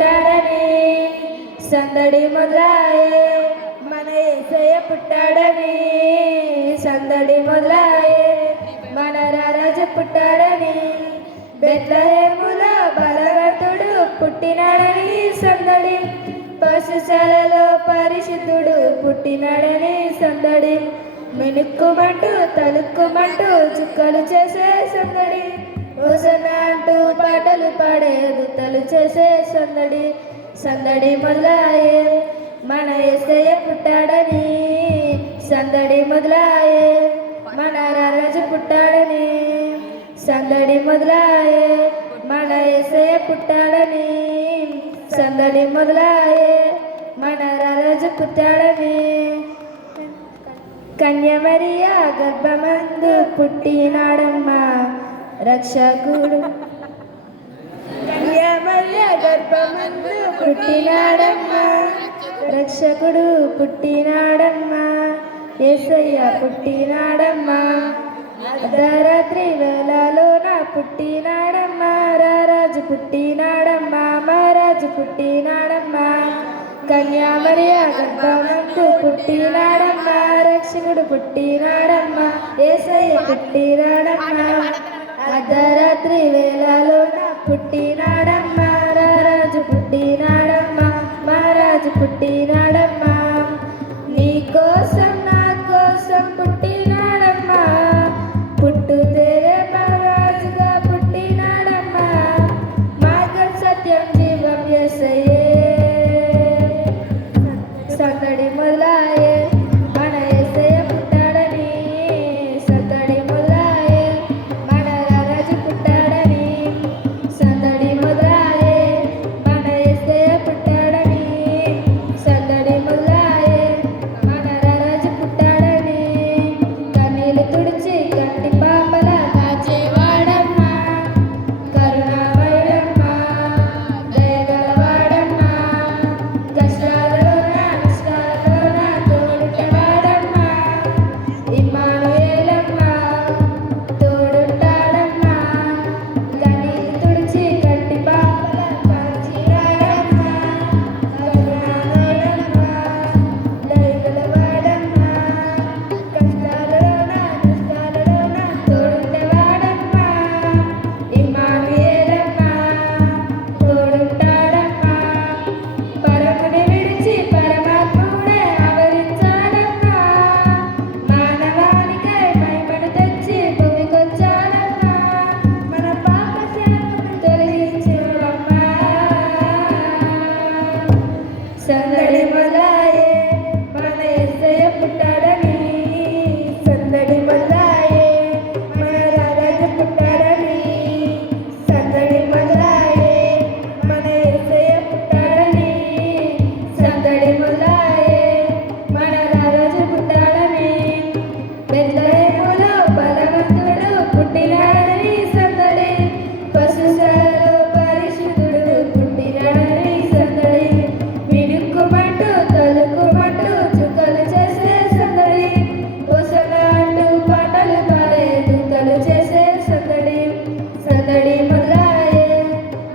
పుట్టాడని సందడి మొదలాయే మన యేసయ్య పుట్టాడని సందడి మొదలాయే మన రారాజు పుట్టాడని బెత్లెహేములో బలవంతుడు పుట్టినాడని సందడి పశుశాలలో పరిశుద్ధుడు పుట్టినాడని సందడి మినుక్కుమంటూ తలుక్కుమంటూ చుక్కలు చేసే సందడి హోసన్నా అంటూ పాటలు పాడే దుత్తలు చేసే సందడి సందడి మొదలాయే మన యేసయ్య పుట్టాడని సందడి మొదలాయే మన రారాజు పుట్టాడని సందడి మొదలాయే మన యేసయ్య పుట్టాడని సందడి మొదలాయే మన రారాజు పుట్టాడని కన్యమరియా గర్భమందు పుట్టినాడమ్మ రక్షకుడు కన్యమరియా గర్భమందు పుట్టినాడమ్మ రక్షకుడు పుట్టినాడమ్మ యేసయ్య పుట్టినాడమ్మ అర్ధరాత్రి వేళలోన పుట్టినాడమ్మ రారాజు పుట్టినాడమ్మ మహారాజు పుట్టినాడమ్మ కన్యామరియా గర్భమందు పుట్టినాడమ్మ రక్షకుడు పుట్టినాడమ్మ యేసయ్య పుట్టినాడమ్మ అర్ధరాత్రి వేళలోన పుట్టినాడమ్మ రారాజు పుట్టినాడమ్మ మహారాజు పుట్టినాడమ్మ నీ కోసం నా కోసం పుట్టినాడమ్మ పుట్టుతేరే మహారాజుగా పుట్టినాడమ్మ మార్గం సత్యం జీవం యేసయ్యే సందడి మొదలాయే మన యేసయ్య పుట్టాడని సందడి మొదలాయే మన రారాజు పుట్టాడని సందడి మొదలాయే మన యేసయ్య పుట్టాడని సందడి మొదలాయే మన రారాజు పుట్టాడని కన్నీళ్లు తుడిచి కంటి పాపల కాచేవాడమ్మ కరుణామయుడమ్మ దయగలవాడమ్మ కష్టాలలోన నష్టాలలోన తోడుంటాడమ్మ ఇమ్మానుయేలమ్మ తోడుంటాడమ్మ కన్నీళ్లు తుడిచి కంటి పాపల కాచినాడమ్మ కరుణామయుడమ్మ దయగలవాడమ్మ కష్టాలలోన నష్టాలలోన తోడుంటాడమ్మ ఇమ్మానుయేలమ్మ తోడుంటాడమ్మ పరముని విడిచి పరమాత్ముడే ఆవరించాడమ్మ మానవానికై మహిమను తెచ్చి భూమికొచ్చాడమ్మ మన పాప శాపమును తొలగించాడమ్మ సందడి మొదలాయే మన యేసయ్య పుట్టాడని సందడి మొదలాయే మన రారాజు పుట్టాడని సందడి మొదలాయే మన యేసయ్య పుట్టాడని సందడి మొదలాయే మన రారాజు పుట్టాడని బెత్లెహేములో బలవంతుడు పుట్టినాడని సందడి పశుశాలలో పరిశుద్ధుడు పుట్టినాడని సందడి మినుక్కుమంటూ తలుక్కుమంటూ చుక్కలు చేసే సందడి హోసన్నా అంటూ పాటలు పాడే దుత్తలు చేసే సందడి సందడి మొదలాయే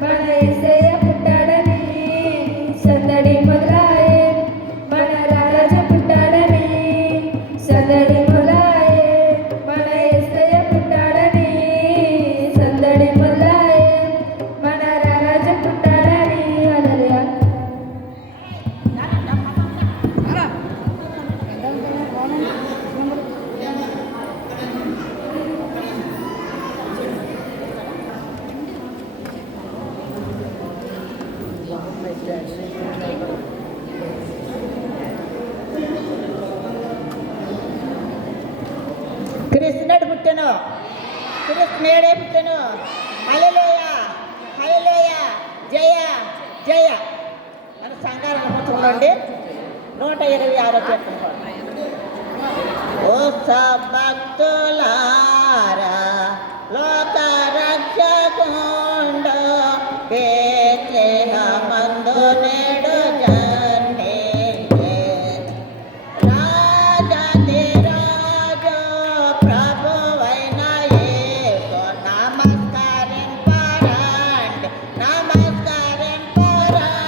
మన యేసయ్య పుట్టాడని సందడి మొదలాయే మన రారాజు పుట్టాడని సందడి మొదలాయే మన యేసయ్య పుట్టాడని సందడి మొదలాయే మన రారాజు పుట్టాడని హల్లెలూయా. కృష్ణుడు పుట్టెను కృష్ణుడే పుట్టెను హల్లెలూయా హల్లెలూయా జయ జయ మన సంఘాలను చూడండి 126 కీర్తన ఓ భక్తులారా లోక రక్షకుండు బెత్లెహేమందు నేడు జన్మించె రాజాది రాజు ప్రభువైన యేసు నమస్కరింపరండి నమస్కరింపరండి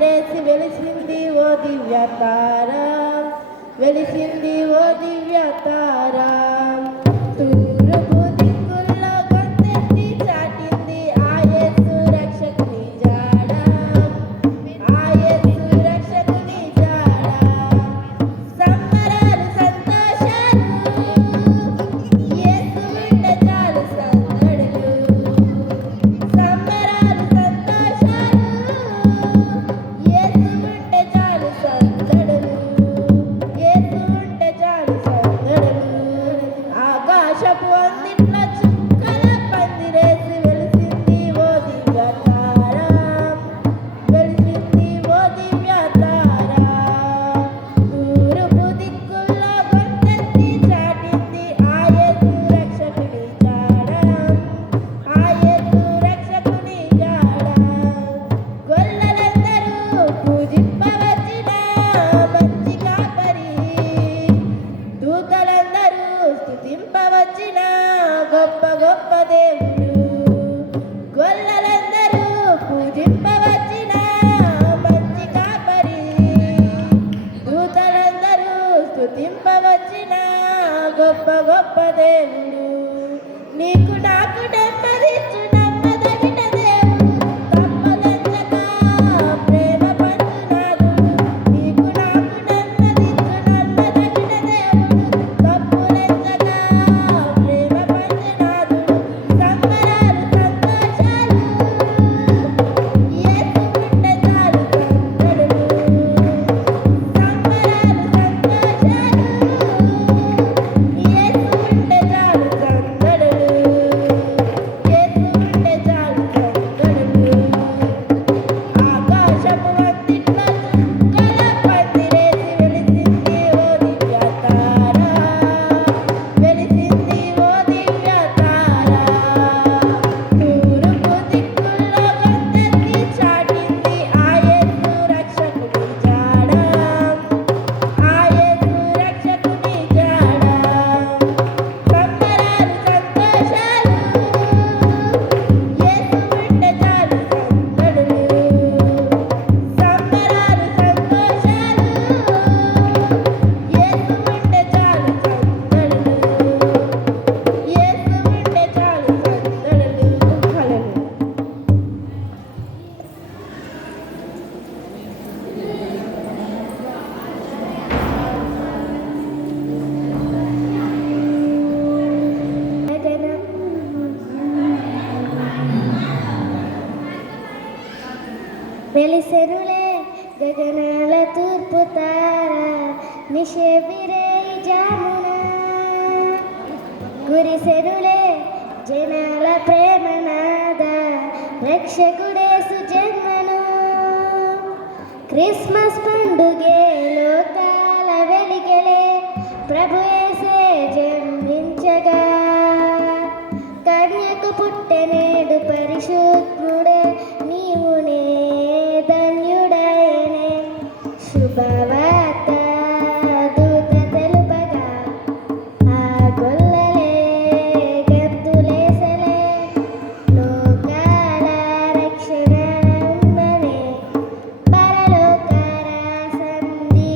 పందిరేసి వెలిసింది ఓ దివ్య తార, వెలిసింది ఓ దివ్య తార. తూర్పు దిక్కుల్లో గొంతెత్తి చాటింది ఆ యేసు రక్షకుని జాడ, ఆ యేసు రక్షకుని జాడ. సంబరాలు సంతోషాలు యేసు ఉంటే చాలు సందడులు, సంబరాలు సంతోషాలు యేసు ఉంటే చాలు సందడులు, యేసు ఉంటే చాలు సందడులు. ఆకాశపు అందిట్లో చుక్కల పందిరేసి వెలిసింది ఓ దివ్య తార, వెలిసింది ఓ దివ్య తార. తూర్పు దిక్కుల్లో గొంతెత్తి చాటింది ఆ యేసు రక్షకుని జాడ, ఆ యేసు రక్షకుని జాడ. గొల్లలందరూ పూజింపవచ్చిన మంచి కాపరి, దూతలందరూ స్తుతింపవచ్చిన గొప్ప గొప్ప దేవుడు. గొల్లలందరూ పూజింపవచ్చిన మంచి కాపరి, దూతలందరూ స్తుతింపవచ్చిన గొప్ప గొప్ప దేవుడు. నీకు నాకు నెమ్మదిచ్చు నమ్మదగిన దేవుడు, తప్పదెంచక ప్రేమ పంచునాడు. నీకు నాకు నెమ్మదిచ్చు నమ్మదగిన దేవుడు, తప్పులెంచక ప్రేమ పంచునాడు. సంబరాలు సంతోషాలు యేసు ఉంటే చాలు సందడులు, సంబరాలు సంతోషాలు యేసు ఉంటే చాలు సందడులు, యేసు ఉంటే చాలు సందడులు. ఆకాశపు అందిట్లో చుక్కల పందిరేసి వెలిసింది ఓ దివ్య తార, వెలిసింది ఓ దివ్య తార. తూర్పు దిక్కుల్లో గొంతెత్తి చాటింది ఆ యేసు రక్షకుని జాడ, ఆ యేసు రక్షకుని జాడ. సంబరాలు సంతోషాలు యేసు ఉంటే చాలు సందడులు, సంబరాలు సంతోషాలు యేసు ఉంటే చాలు సందడులు, యేసు ఉంటే చాలు సందడులు. హల్లెలూయా. వెలిసెనులే గగనాల తూర్పు తార, నిషేవిరే జామున. గురిసెనులే జనాల ప్రేమ నాద, రక్షకుడేసు జన్మను. క్రిస్మస్ పండుగే లోకాల వెలిగలే, ప్రభు యేసే జన్మించగా. కన్యకు పుట్టెనేడు పరిశుద్ధుడే, నీవునే ధన్యుడైనే. శుభవార్త దూత తెలుపగా, ఆ గొల్లలే గంతులేసలే. లోకాల రక్షణ ఉందనే, పరలోక రాసంది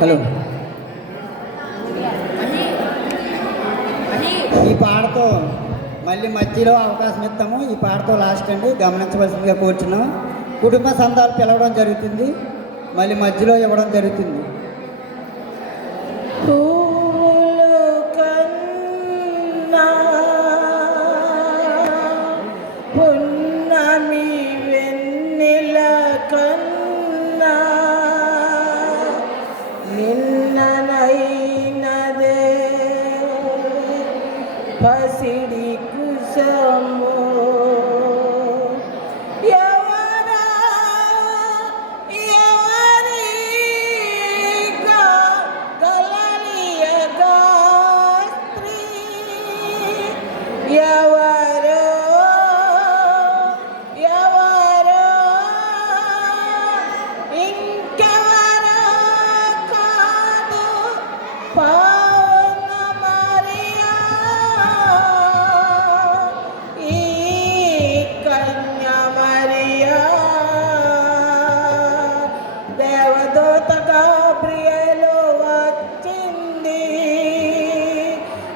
హలో, ఈ పాటతో మళ్ళీ మధ్యలో అవకాశం ఇస్తాము. ఈ పాటతో లాస్ట్ అండి, గమనించవలసిందిగా కోరుచున్నాం. కుటుంబ సంఘాలు పిలవడం జరుగుతుంది, మళ్ళీ మధ్యలో ఇవ్వడం జరుగుతుంది. పూలు కన్నా పున్నమి వెన్నెల కన్నా నిన్ననైనదే పసిడి కుశము ఎవరో ఎవరో ఇంకెవరో కాదు పౌర్ణ మరియా ఈ కన్య మరియా దేవదూత గాబ్రియేలు వచ్చింది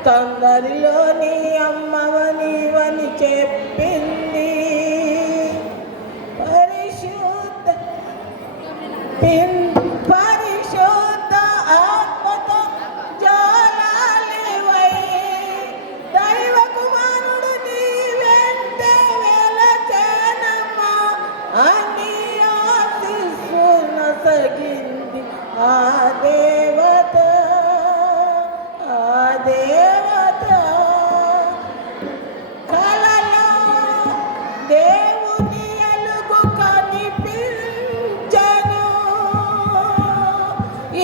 తొందరలో నీ అమ్మవనివని చెప్పింది పరిశుద్ధ ఆత్మతో జ్వాలాలివై దైవ కుమారుడు నీ వెంట వెలచెనమ్మా అని ఆశీస్సునొసగింది ఆ దేవత కలలో దేవుని ఎలుగు కనిపించెను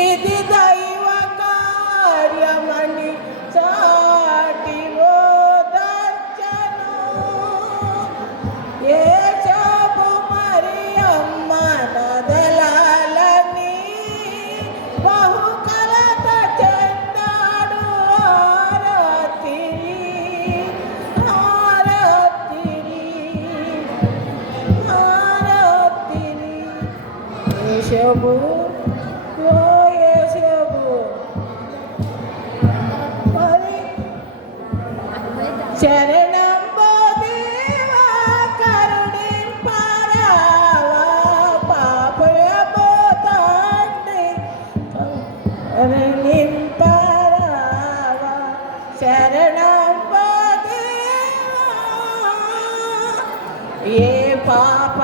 ఇది దైవ కార్యమని చాటి ఓదార్చెను యేసపు మరియమ్మ నదలాలని బహుకలత చెందాడు ఆరాతిరి యేసపు ఓ యేసపు మరి శరణంబో దేవా కరుణింపరావా పాపయబో తండ్రి కరుణింపరావా శరణంబో దేవా ఏ పాప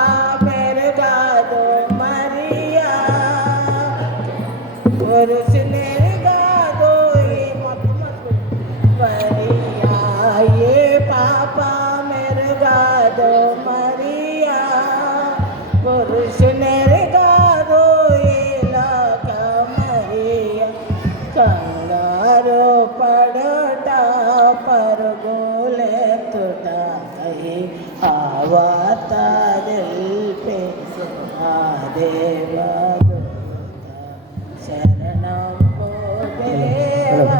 పెరగాదో మరియా పురుషులెరగాదో ఈ మొత్తం మరియా ఏ పాప మెరగాదో మరియా పురుషులెరగాదో ఈ లోక మరియా కంగారు పడట పరుగులెత్తుట ఆవాత తెలిపేసి ఆ దేవదూత శరణంబో దేవా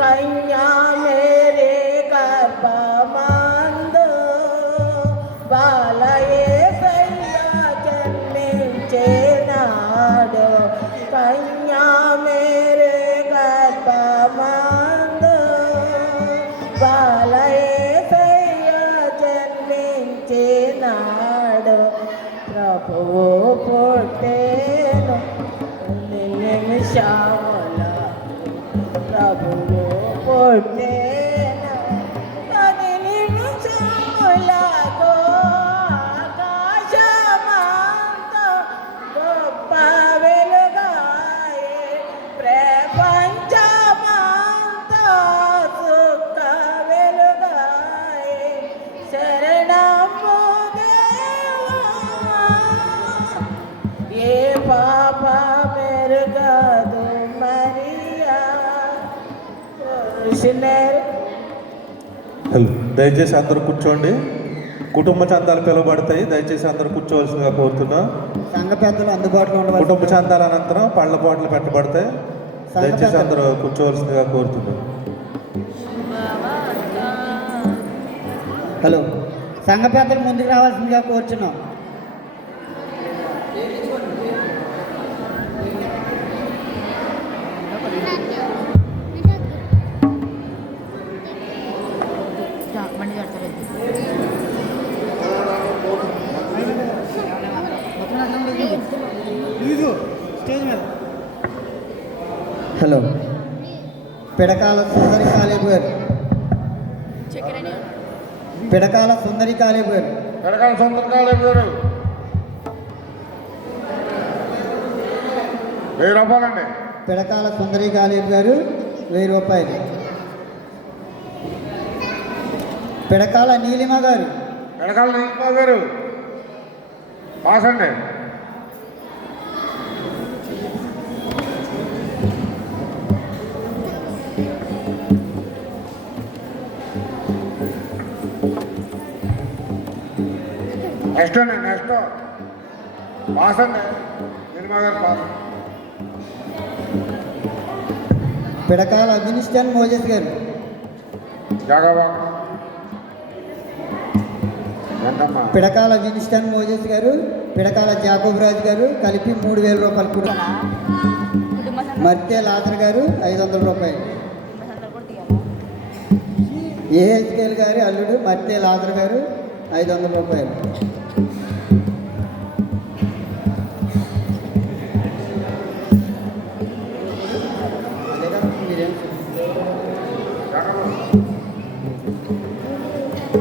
కన్యా మేరే గర్భమందు బాలయేసయ్యా జన్మించెనాడు కన్యా మేరే గర్భమందు బాలయేసయ్యా జన్మించెనాడు ప్రభువు పుట్టెను నిమిషముల ప్రభువు పుట్టెను అది నిమిషములకు ఆకాశమంతా గొప్ప వెలుగాయే ప్రపంచమంతా సుఖ వెలుగాయే శరణము దేవా ఏ పాప మెరుగదు మరియా పురుషులెరు హలో, దయచేసి అందరూ కూర్చోండి. కుటుంబ చందాలు పిలువబడతాయి, దయచేసి అందరూ కూర్చోవలసిందిగా కోరుతున్నా. సంఘ పెద్దలు అందుబాటులో ఉండవచ్చు. కుటుంబ చందాల అనంతరం పళ్ళ బాటలు పెట్టబడతాయి, దయచేసి అందరూ కూర్చోవలసిందిగా కోరుతున్నా. హలో, సంఘ పెద్దలు ముందుకు రావాల్సిందిగా కోరుచున్నాం. స్టేజ్ మీద. హలో, పిడకాల సుందరి కాలేబు గారు. పిడకాల సుందరి కాలేబు గారు. ఎడకాల సొంతకాలేబు గారు 1000 రూపాయలండి. పిడకాల సుందరి కాలేబు గారు 1000 రూపాయలు. పిడకాల నీలిమ గారు. ఎడకాల నీలిమా గారు పాస్ అండి. నెక్స్ట్ అండి, నెక్స్ట్ పాస్ అండి. నీలిమా గారు పాస్. పిడకాల వినిస్టన్ మోజెస్ గారు. జాగవా ఏంటమ్మా? పిడకాల వినిస్టన్ మోజెస్ గారు, పిడకాల జాకోబ్ రాజు గారు కలిపి 3000 రూపాయలు కూడా. మర్తే లాథర్ గారు 500 రూపాయలు. ఏహెచ్కేల్ గారి అల్లుడు మర్తే లాథర్ గారు 500 రూపాయలు.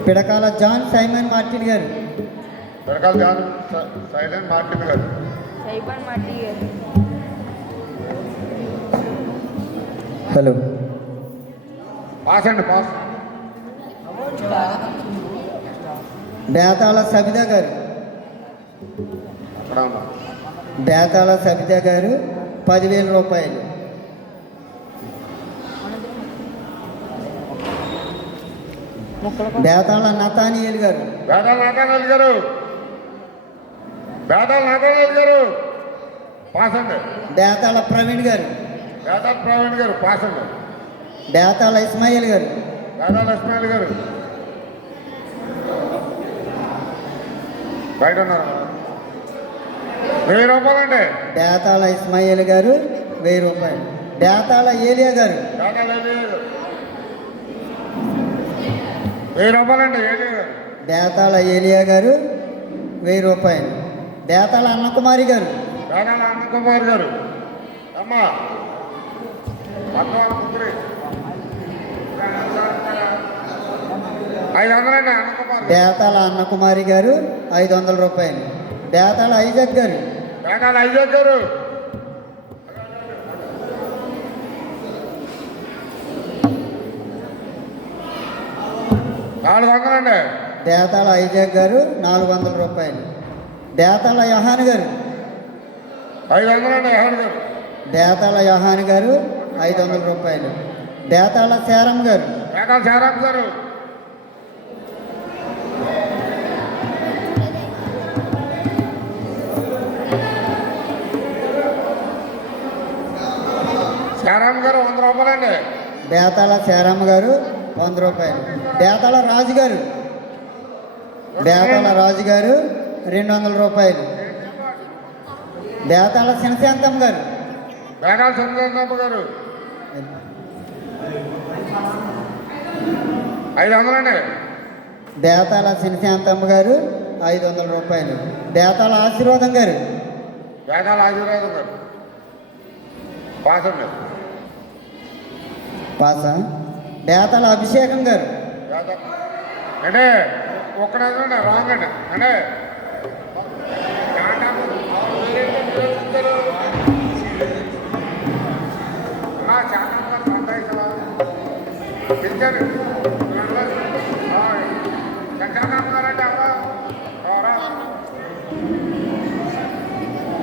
పిడకాల జాన్ సైమన్ మార్టిన్ గారు. ఎడకాల జాన్ సైలెంట్ మార్టిన్ గారు. హలో, పాస్ అండి, పాస్. బేతాళ సబిత గారు. అక్కడ ఉన్నా. బేతాళ సబిత గారు 10,000 రూపాయలు. బేతాళ నతానియల్ గారు. బేదాల నాథానాథ్ గారు. బేదాల నాథానాథ్ గారు పాస్ అండి. బేతాళ ప్రవీణ్ గారు. బేదాల ప్రవీణ్ గారు పాస్ అండి. బేతాళ ఇస్మాయిల్ గారు. బేదాల ఇస్మాయిల్ గారు బయట ఉన్నారు. 1000 రూపాయలండి. బేతాళ ఇస్మాయిల్ గారు 1000 రూపాయలు. బేతాళ ఏలియా గారు. బేదాల ఏలియా గారు 1000 రూపాయలండి. ఏలియా గారు. బేతాళ ఏలియా గారు 1000 రూపాయలు. బేతాళ అన్నకుమారి గారు. బేదాల అన్నకుమార్ గారు అమ్మా 500 అండి. అన్నకుమార్ బేతాళ అన్నకుమారి గారు 500 రూపాయలు. బేతాళ ఐజక్ గారు. బేదాల ఐజక్ గారు 400 అండి. బేతాళ ఐజక్ గారు 400 రూపాయలు. బేతాళ యహాన్ గారు. 500 అండి. యహాన్ గారు. బేతాళ యహాన్ గారు 500 రూపాయలు. బేతాళ శారం గారు. బేదాల శారాం గారు శారాం గారు 100 రూపాయలండి. బేతాళ శారమ్మ గారు 100 రూపాయలు. బేతాళ రాజు గారు. బేతాళ రాజు గారు 200 రూపాయలు. బేతాళ శనశాంతం గారు. బేదాల చంద్రబాబు గారు 500 అండి. బేతాళ శనశాంతమ్మ గారు 500 రూపాయలు. బేతాళ ఆశీర్వాదం గారు. బేదాల ఆశీర్వాదం గారు పాస్ అండి. పాసా. బేతాళ అభిషేకం గారు. అంటే ఒక్కడండి రాంగ్ అండి. అంటే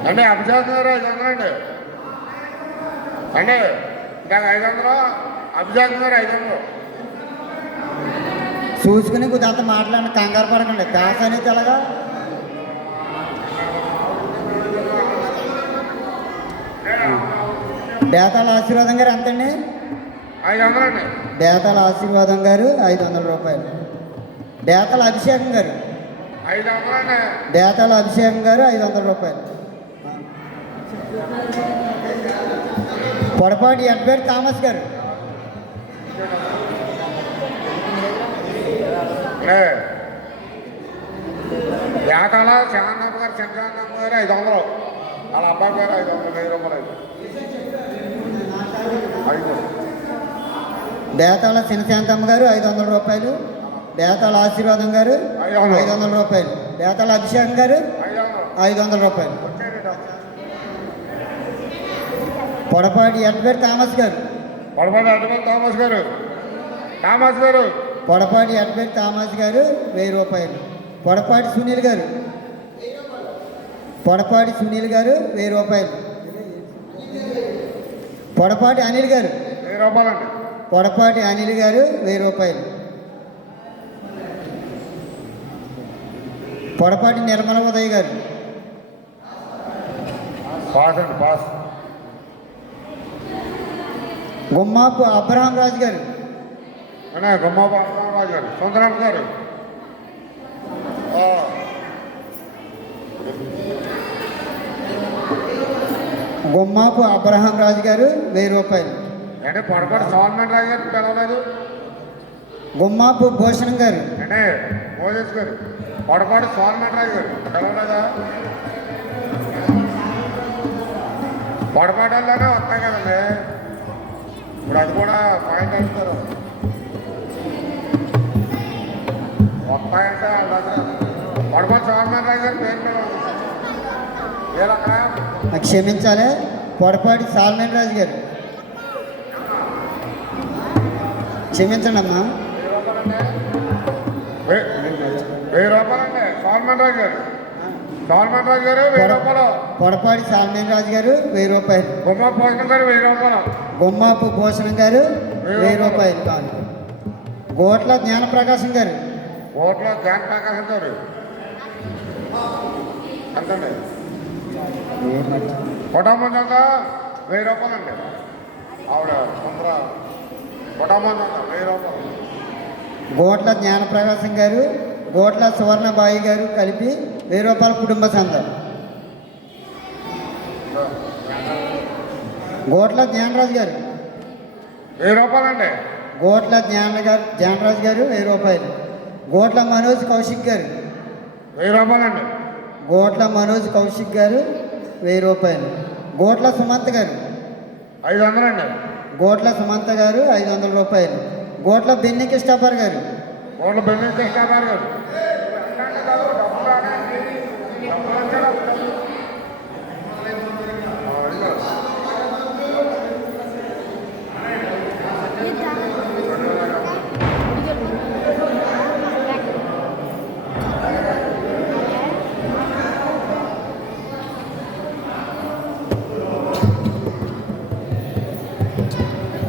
అంటే అభిషేకం గారు 500 అండి. అంటే నాకు 500, అభిషేకం గారు 500. చూసుకుని కొద్దింత మాట్లాడిన కంగారు పడకండి. కాస అనేది ఎలాగా. బేతాళ ఆశీర్వాదం గారు ఎంతండి? 500 అండి. బేతాళ ఆశీర్వాదం గారు 500 రూపాయలు. బేతాళ అభిషేకం గారు. 500 అండి. బేతాళ అభిషేకం గారు 500 రూపాయలు. పొడపాటి ఎడ్వర్డ్ థామస్ గారు. బేతాళ శాంతమ్మ గారు, చంద్రబాబు గారు 500. వాళ్ళ అబ్బాయి గారు 500 1000 రూపాయలు అయితే 5 బేతాళ శనిశాంతమ్మ గారు 500 రూపాయలు. బేతాళ ఆశీర్వాదం గారు 500 రూపాయలు. బేతాళ అభిషేకం గారు 500 రూపాయలు. పొడపాటి ఎడ్వర్డ్ థామస్ గారు పొడపాటి అడ్డమల్ థామస్ గారు పొడపాటి ఎడ్వర్డ్ థామస్ గారు 1000 రూపాయలు. పొడపాటి సునీల్ గారు 1000 రూపాయలు. పొడపాటి అనిల్ గారు 1000 రూపాయలండి. పొడపాటి అనిల్ గారు 1000 రూపాయలు. పొడపాటి నిర్మల ఉదయ్ గారు పాస్ అండి పాస్. గుమ్మాపు అబ్రహాం రాజు గారు అనే గుమ్మాపు రాజు గారు సుందరం గారు గుమ్మాపు అబ్రహాం రాజు గారు 1000 రూపాయలు. అంటే పొడపాటి సోల్మెంట్ రాజు గారు పిలవలేదు. గుమ్మాపు భూషణం గారు అంటే మోజెస్ గారు పొడపాటి సోల్మెంట్ రాజు గారు పిలవలేదా? పొడపాటల్లోనే వస్తాయి కదండి. ఇప్పుడు అది కూడా పాయింట్ అంటారు. వస్తాయంటే వాళ్ళ దగ్గర పొడపాటి సోల్మెంట్ రాజు గారు పేరు పిలవాలి. క్షమించాలి. పొడపాటి సాల్మన్ రాజు గారు క్షమించండి అమ్మా. 1000 రూపాయలండి. సోల్మన్ రాజు గారు 1000 రూపాయలు. పొడపాటి సాల్మన్ రాజు గారు 1000 రూపాయలు. గుమ్మాపు భోజనం గారు 1000 రూపాయలు. గుమ్మాపు భూషణం గారు 1000 రూపాయలు. కాదు గోట్ల జ్ఞానప్రకాశం గారు ఓట్లో జ్ఞాన ప్రకాశం గారు అంతండి. కుటుంబం అంతా 1000 రూపాయలండి. ఆవిడ సొంత కుటుంబం అంతా 1000 రూపాయలు. గోట్ల జ్ఞానప్రకాశం గారు గోట్ల సువర్ణబాయి గారు కలిపి 1000 రూపాయల కుటుంబ సంఘం. గోట్ల జ్ఞానరాజు గారు 1000 రూపాయలండి. గోట్ల జ్ఞానరాజు గారు 1000 రూపాయలు. గోట్ల మనోజ్ కౌశిక్ గారు 1000 రూపాయలండి. గోట్ల మనోజ్ కౌశిక్ గారు 1000 రూపాయలు. గోట్ల సుమంత్ గారు 500 అండి. గోట్ల సుమంత గారు 500 రూపాయలు. గోట్ల బెన్ని కృష్ణాపర్ గారు ఓట్లు బెల్లి కృష్ణాబాబు గారు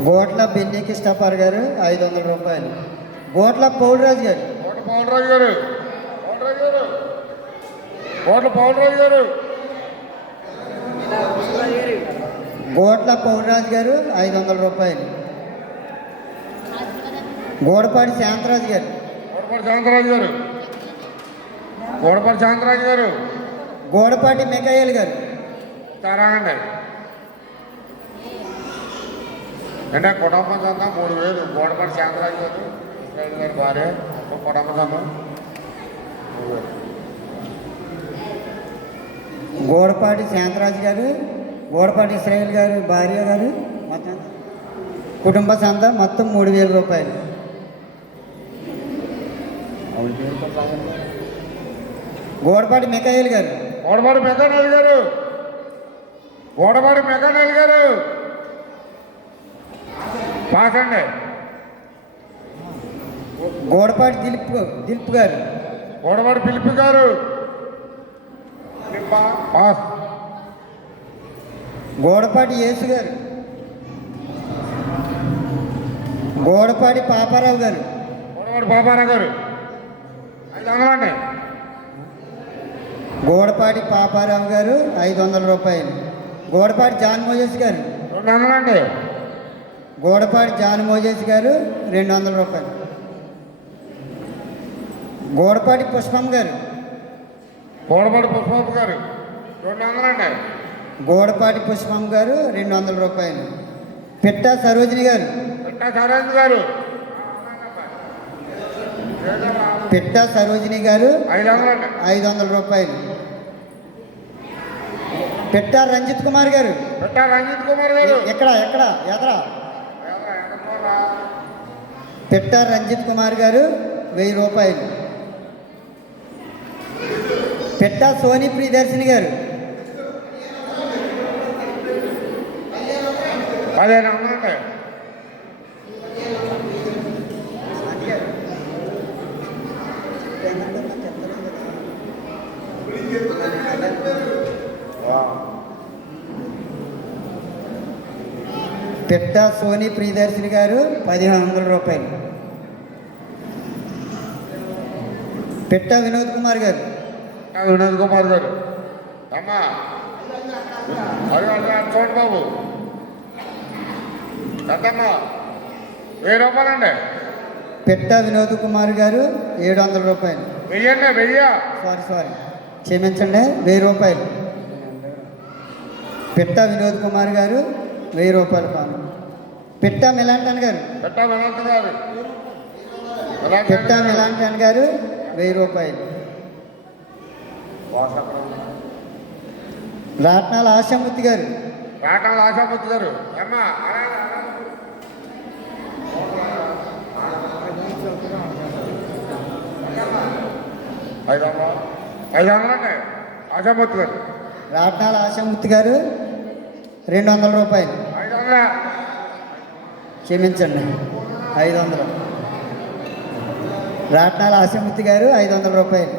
గోట్ల బెన్ని కృష్ణాపర్ గారు 500 రూపాయలు. గోట్ల పౌలరాజు గారు ఓట్లు పౌలరాజు గారు ఓట్లు పౌలరాజు గారు గోట్ల పౌలరాజు గారు 500 రూపాయలు. గోడపాటి శాంతరాజు గారు గోడపాటి శాంతరాజు గారు గోడపాటి మికాయల్ గారు చారాగండి. అంటే కుటుంబం సంతా 3000. గోడపాటి శాంతరాజు గారు ఇస్రాయేల్ గారి భార్య కుటుంబ సంతం 3000. గోడపాటి శాంతరాజు గారు గోడపాటి ఇస్రాయేల్ గారు భార్య గారు మొత్తం కుటుంబ సంత మొత్తం 3000 రూపాయలు. గోడపాటి మికాయల్ గారు గోడపాటి మెకానల్ గారు పాస్ అండి. గోడపాటి దిలీప్ గారు గోడపాటి పిలిపి గారు పాస్. గోడపాటి యేసు గారు గోడపాటి పాపారావు గారు గోడపాటి పాపారావు గారు 500 అండి. గోడపాటి పాపారావు గారు 500 రూపాయలు. గోడపాటి జాన్ మోజెస్ గారు 200 అండి. గోడపాటి జాన్ మోజెస్ గారు 200 రూపాయలు. గోడపాటి పుష్పం గారు గోడపాటి పుష్పబాబు గారు 200 అండి. గోడపాటి పుష్పం గారు 200 రూపాయలు. పిట్టా సరోజిని గారు పిట్టా సరోజిని గారు 500 అండి. 500 రూపాయలు. పెట్టా రంజిత్ కుమార్ గారు. పెట్టా రంజిత్ కుమార్ గారు. ఎక్కడ ఎదరా పెట్టా రంజిత్ కుమార్ గారు 1000 రూపాయలు. పెట్టా సోని ప్రియదర్శిని గారు 1500 అండి. పెట్టా సోని ప్రియదర్శిని గారు 1500 రూపాయలు. పెట్టా వినోద్ కుమార్ గారు. వినోద్ కుమార్ గారు. అమ్మా అది చూడండి బాబు. ఎంతమ్మా? 1000 రూపాయలండి. పెట్టా వినోద్ కుమార్ గారు 700 రూపాయలు. 1000 అండి. 1000. సారీ క్షమించండి, 1000 రూపాయలు. పెట్టా వినోద్ కుమార్ గారు 1000 రూపాయలు పాను. పెట్టా మిలాంటన్ గారు. పెట్టా వినోద్ గారు. పెట్టా మిలాంటన్ గారు 1000 రూపాయలు. రాట్నాల ఆశామూర్తి గారు. రాటంలో ఆశాపతి గారు. అమ్మా 500 అండి. ఆశాపతి గారు. రాట్నాల ఆశామూర్తి గారు 200 రూపాయలు. 500. క్షమించండి, 500. రాట్నాల ఆశామూర్తి గారు 500 రూపాయలు.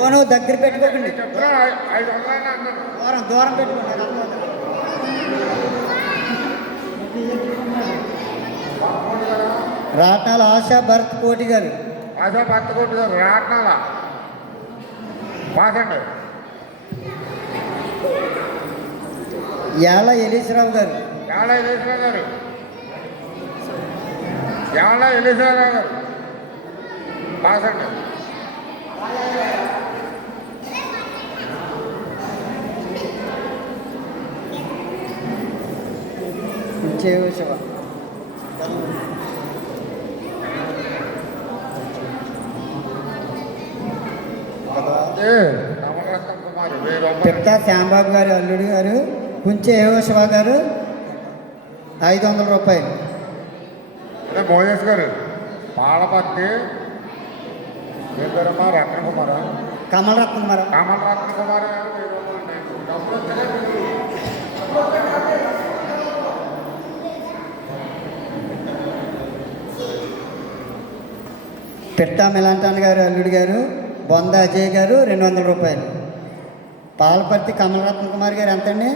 ఓను దగ్గర పెట్టుకోకండి, చెప్తున్నాను 500 అని అన్నాను. దూరం పెట్టుకోండి. రాట్నాల ఆశా భరత్ కోటి గారు. ఆశా పత్తకోటి గారు. రాట్నాల పాసండి. యాల ఎలీశ్వరరావు గారు. యాళ్ళ ఎలీశ్వరరావు గారు. యాళ్ళ ఎలీశ్వరరావు గారు. పాసండి. శివ నవరత్న కుమార్ 1000 రూపాయలు. పెట్టా శ్యాంబాబు గారు అల్లుడు గారు. కుంచె శివ గారు 500 రూపాయలు. అదే మోయేష్ గారు. పాలపర్తి ఏం పేరమ్మా? రత్న కుమార్. కమల్ రత్న కుమార్. కమల్ రత్న కుమార్ 1000 రూపాయలు. డబ్బులు వచ్చాయి. పెట్టా మిలాంటాన్ గారు అల్లుడు గారు బొంద అజయ్ గారు 200 రూపాయలు. పాలపర్తి కమలరత్న కుమార్ గారు ఎంతండి?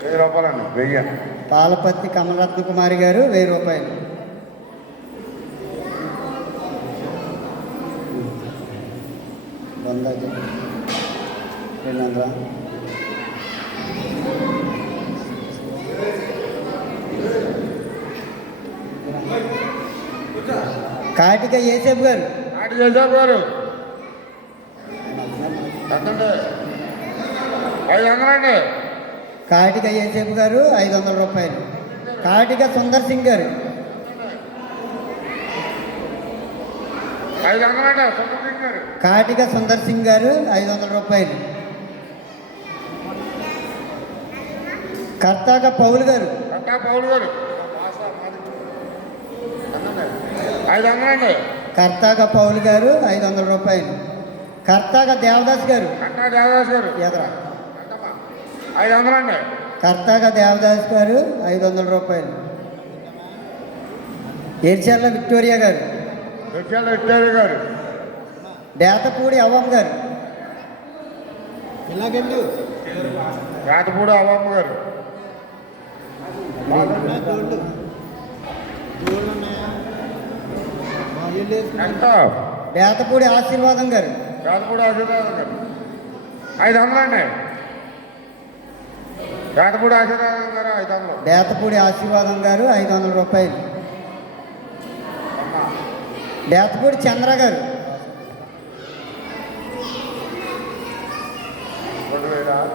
1000 రూపాయలండి. 1000. పాలపర్తి కమలరత్న కుమారి గారు 1000 రూపాయలు. బొంద అజయ్ 200. కాటిక ఏసేపు గారు. నాటి చేశారు గారు. ఎంతండి? 500 అండి. కాటిక ఏసేపు గారు 500 రూపాయలు. కాటిక సుందర్ సింగ్ గారు. 500 అండి. సుబ్రహ్మణ్యం గారు. కాటిక సుందర్ సింగ్ గారు 500 రూపాయలు. కర్తాక పౌలు గారు. కట్టా పౌలు గారు. 500 అండి. కర్తాక పౌలు గారు 500 రూపాయలు. కర్తాక దేవదాస్ గారు. కట్టా దేవదాస్ గారు. ఎదరా 500 అండి. కర్తాక దేవదాస్ గారు 500 రూపాయలు. ఎర్చర్ల విక్టోరియా గారు. విద్యాల విద్యార్థి గారు. బేతపూడి అవ్వమ్మ గారు. రాతపూడి అవ్వమ్మ గారు. ఎంత? బేతపూడి ఆశీర్వాదం గారు. రాతపూడి ఆశీర్వాదం గారు. 500 అండి. రాతపూడి ఆశీర్వాదం గారు 500. బేతపూడి ఆశీర్వాదం గారు 500 రూపాయలు. బేతపూడి చంద్ర గారు. 2000.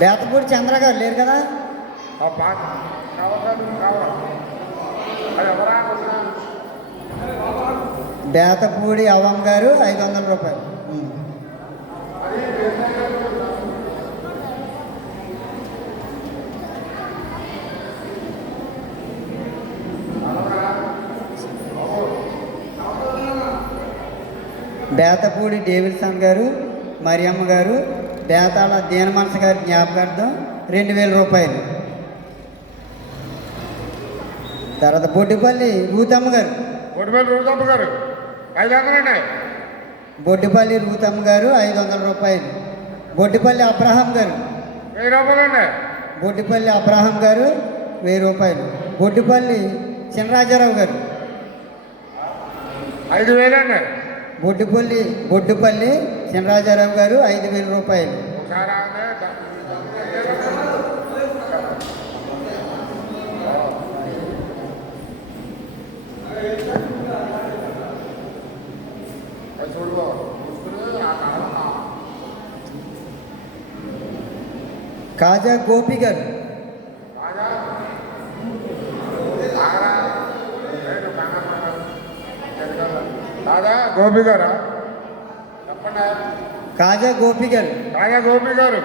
బేతపూడి చంద్ర గారు లేరు కదా. ఆ పాత కావాలి. అది ఎవరా అనుకుంటున్నాను. బేతపూడి అవ్వమ్మ గారు 500 రూపాయలు. బేతపూడి డేవిడ్సన్ గారు, మరియమ్మ గారు, బేతాళ దీనమనస గారి జ్ఞాపకార్థం 2000 రూపాయలు. తర్వాత బొడ్డిపల్లి రూతమ్మ గారు, ఒడిపల్లి రూపమ్మ గారు 500 అండి. బొడ్డిపల్లి రూతమ్మ గారు 500 రూపాయలు. బొడ్డిపల్లి అబ్రహాం గారు, 1000 రూపాయలండి. బొడ్డిపల్లి అబ్రహాం గారు 1000 రూపాయలు. బొడ్డిపల్లి చినరాజారావు గారు, 5000 అండి. బొడ్డుపల్లి చినరాజారావు గారు 5000 రూపాయలు. ఒకసారి ఆగండి. అది చూడు చూసుకుని ఆ కాలం కాజా గోపి గారు, రాజా ఆగరా. రాజా గోపి గారా చెప్పండి. కాజా గోపి గారు, రాజా గోపి గారు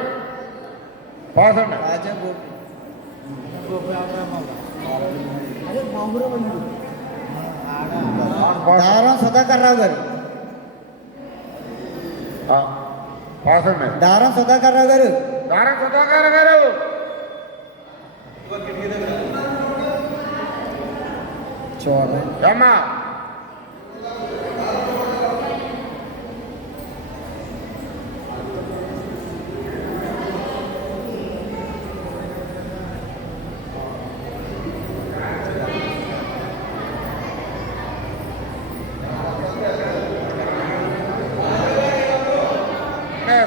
పాస్ అండి. కాజా గోపి, పాస్ దారం సుధాకర్ రావు గారు, పాస్ అండి. దారం సుధాకర్ రావు గారు, దారా సుధాకర్ గారు చూడండి. ఏమ్మా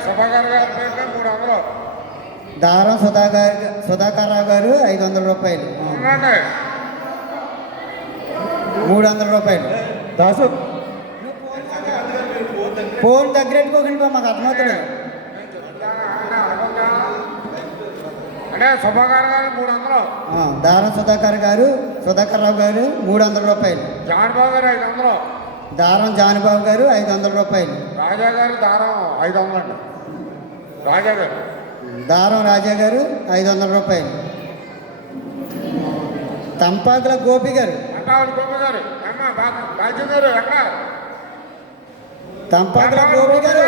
సభాగారు గారి పేరు 300. దారం సుధాకర్ రావు గారు 500 రూపాయలు. అవునండి. 300 రూపాయలు. దాసు ఫోన్ దగ్గరెట్టుకోకండి, మాకు అర్థమవుతుంది. అంటే సభాగారు గారు 300. దారం సుధాకర్ రావు గారు 300 రూపాయలు. జానబాబు గారు 500. దారం జానబాబు గారు 500 రూపాయలు. రాజా గారు దారం 500 అండి. రాజా గారు దారం రాజా గారు 500 రూపాయలు. తంపాకుల గోపి గారు, అంటాడు గోపి గారు. అమ్మ బాధ్య గారు ఎక్కడ? తంపాకుల గోపి గారు,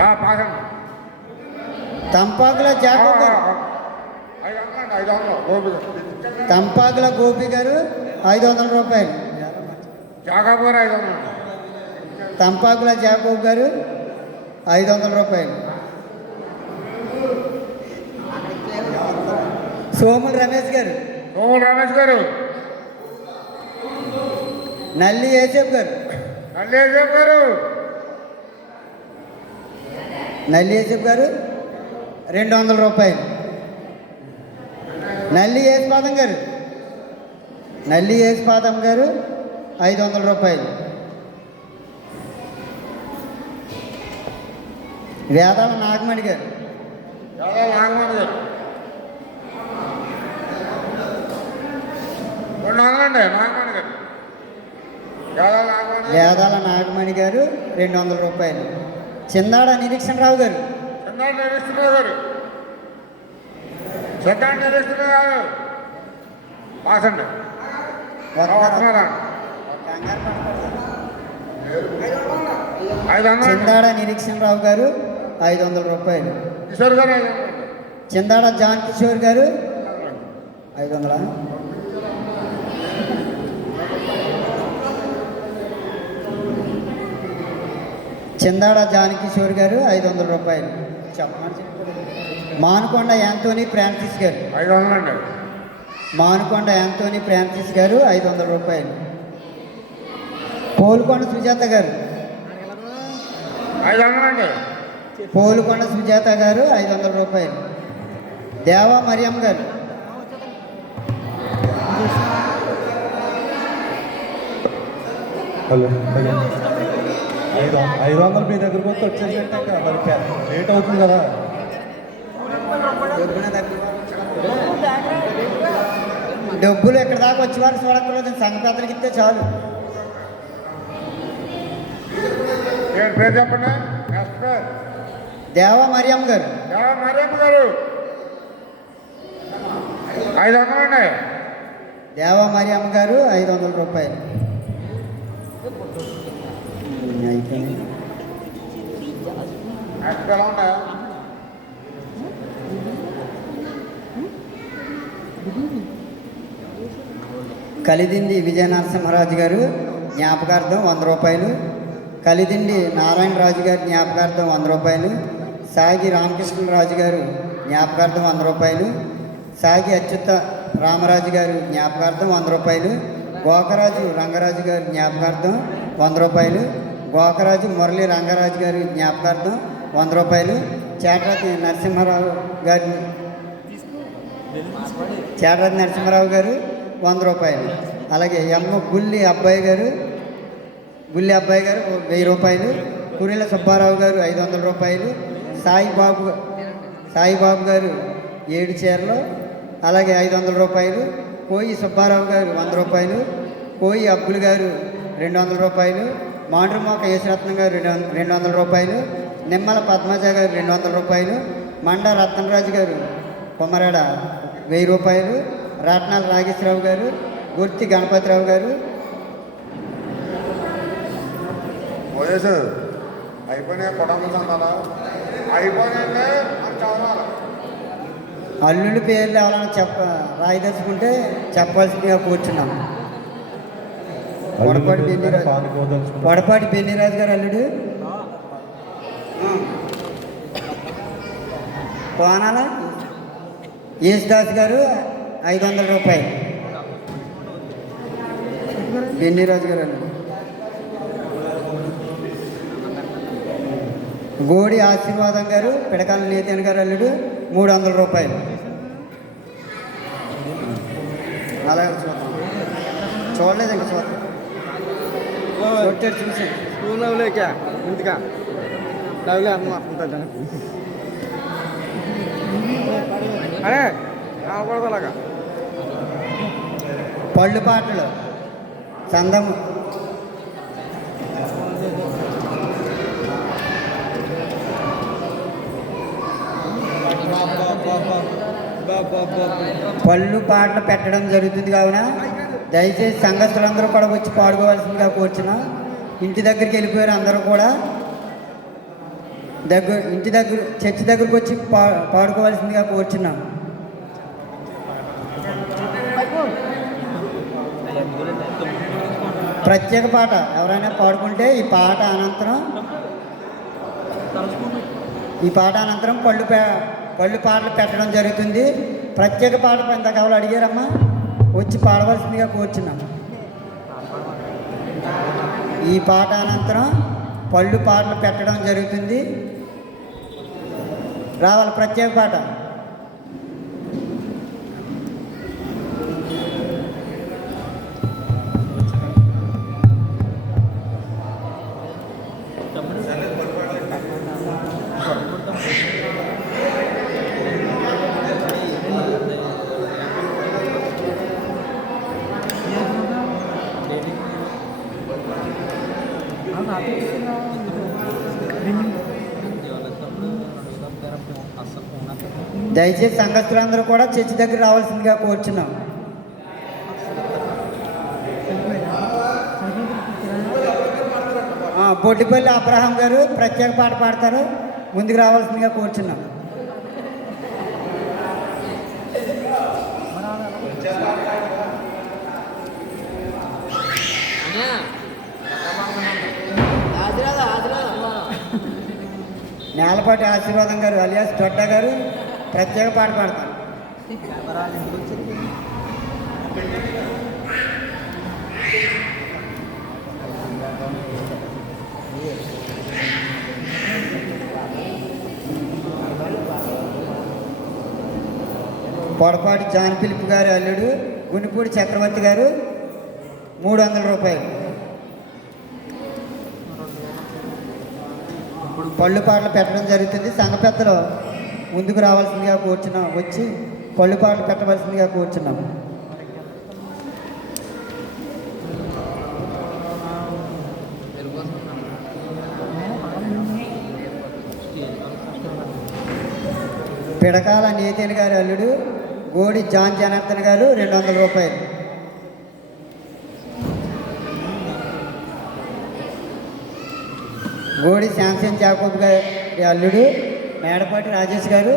పాస్ అండి. తంపాకుల జాకబ్ గారు, 500 అండి. 500 గోపి గారు. తంపాకుల గోపి గారు 500 రూపాయలు. జాగాబు గారు 500 అండి. తంపాకుల జాకబ్ గారు 500 రూపాయలు. సోముల రమేష్ గారు, సోముల రమేష్ గారు, నల్లి యేసేపు గారు, నల్లేజం గారు, నల్లి యేసేపు గారు 200 రూపాయలు. నల్లి యేసుపాదం గారు, నల్లి యేసుపాదం గారు 500 రూపాయలు. వేదాల నాగమణి గారు, యాదవ నాగమణి గారు 200 అండి. నాగమణి గారు, యాదవ నాగమణి గారు. వేదాల నాగమణి గారు 200 రూపాయలు. చిందాడ నిరీక్షణరావు గారు, చెన్నాడు నిరీక్షణ గారు, చెన్నాడు నిరీక్షణ గారు పాస్ అండి. వస్తున్నారా? 500 అండి. చిందాడ నిరీక్షణరావు గారు 500 రూపాయలు. కిషోర్ గారు 500 అండి. చిందాడ జాన్ కిషోర్ గారు 500. చిందాడ జాన్ కిషోర్ గారు 500 రూపాయలు. చెప్పమని. మానుకొండ యాంతోనీ ఫ్రాన్సిస్ గారు, 500 అండి. మానుకొండ యాంతోనీ ఫ్రాన్సిస్ గారు 500 రూపాయలు. పోలుకొండ సుజాత గారు, 500 అండి. పోలుకొండ సుజాత గారు 500 రూపాయలు. దేవా మరియమ్మ గారు, హలో 500 మీ దగ్గరకు వస్తే వచ్చేసేటాక మరి లేట్ అవుతుంది కదా. డబ్బులు ఎక్కడ దాకా వచ్చేవారు చూడక్కర్లేదు, సంగతి అతనికి ఇస్తే చాలు. పేరు చెప్పండి. నెక్స్ట్ పేరు దేవా మరియమ్మ గారు. మరియమ్మ గారు 500 అండి. దేవా మరియమ్మ గారు 500 రూపాయలు. అయిపోయింది. నెక్స్ట్ ఎలా ఉన్నాయా? కలిదిండి విజయ నరసింహరాజు గారు జ్ఞాపకార్థం 100 రూపాయలు. కలిదిండి నారాయణరాజు గారి జ్ఞాపకార్థం 100 రూపాయలు. సాగి రామకృష్ణరాజు గారు జ్ఞాపకార్థం 100 రూపాయలు. సాగి అచ్యుత రామరాజు గారు జ్ఞాపకార్థం 100 రూపాయలు. గోకరాజు రంగరాజు గారు జ్ఞాపకార్థం 100 రూపాయలు. గోకరాజు మురళి రంగరాజు గారు జ్ఞాపకార్థం 100 రూపాయలు. చేటరాతి నరసింహారావు గారి గారు 100 రూపాయలు. అలాగే గుల్లి అబ్బాయి గారు 1000 రూపాయలు. కురిల సుబ్బారావు గారు 500 రూపాయలు. సాయిబాబు గారు 7 చీరలు అలాగే 500 రూపాయలు. కోయి సుబ్బారావు గారు 100 రూపాయలు. కోయి అబ్బులు గారు 200 రూపాయలు. మాండ్రమోక యేసరత్నం గారు 200 రూపాయలు. నిమ్మల పద్మజ గారు 200 రూపాయలు. మండ రత్నరాజు గారు కొమరాడ 1000 రూపాయలు. రాట్నాల నాగేశ్వరరావు గారు, గుర్తి గణపతిరావు గారు. పోయేసు అయిపోయినాయి. కుటుంబ సంఘాలు అయిపోయినాయంటే అని చదవాలి. అల్లుడి పేర్లు ఎవరైనా రాయదలుచుకుంటే చెప్పాల్సిందిగా కూర్చున్నాం. వడపాటి బెన్నిరాజు గారు అల్లుడు. కోనాల యేసుదాస్ గారు 500 రూపాయలు. బెన్నిరాజు గారు అల్లుడు. గోడి ఆశీర్వాదం గారు పిడకాల నేతన్ గారు అల్లుడు 300 రూపాయలు. అలాగే చూడలేదండి కొట్టాడు చూసి స్కూల్ నవ్వులేక ఇంటికా నవ్వులే అమ్మ ఉంటుంది అరే రాకూడదు అలాగా. పళ్ళు పాటలు చందము పళ్ళు పాటలు పెట్టడం జరుగుతుంది. కావున దయచేసి సంఘస్థులందరూ కూడా వచ్చి పాడుకోవాల్సిందిగా కోరుచున్నాం. ఇంటి దగ్గరికి వెళ్ళిపోయారు అందరూ కూడా చర్చి దగ్గరకు వచ్చి పాడుకోవాల్సిందిగా కోరుచున్నాం. ప్రత్యేక పాట ఎవరైనా పాడుకుంటే ఈ పాట అనంతరం పళ్ళు పాటలు పెట్టడం జరుగుతుంది. ప్రత్యేక పాట ఇంత కావాలి అడిగారమ్మా, వచ్చి పాడవలసిందిగా కోరుచున్నాం. ఈ పాట అనంతరం పళ్ళు పాటలు పెట్టడం జరుగుతుంది. రావాలి ప్రత్యేక పాట. దయచేసి సంఘస్థులందరూ కూడా చర్చి దగ్గర రావాల్సిందిగా కోరుచున్నాం. బొడ్డిపల్లి అబ్రహాం గారు ప్రత్యేక పాట పాడతారు, ముందుకు రావాల్సిందిగా కోరుచున్నాం. నేలపాటి ఆశీర్వాదం గారు అలియాస్ దొడ్డ గారు ప్రత్యేక పాట పాడతారు. పొడపాటి జాన్ పిలుపు గారు అల్లుడు గునిపూడి చక్రవర్తి గారు 300 రూపాయలు. పళ్ళు పాటలు పెట్టడం జరుగుతుంది. సంఘ పెద్దలు ముందుకు రావాల్సిందిగా కూర్చున్నాం, వచ్చి పళ్ళు పాటలు పెట్టవలసిందిగా కూర్చున్నాం. పిడకాల నేతేని గారి అల్లుడు గోడి జాన్ జనార్దన్ గారు 200 రూపాయలు. గోడి శాంసన్ జాకోబ్ గారి అల్లుడు మేడపాటి రాజేష్ గారు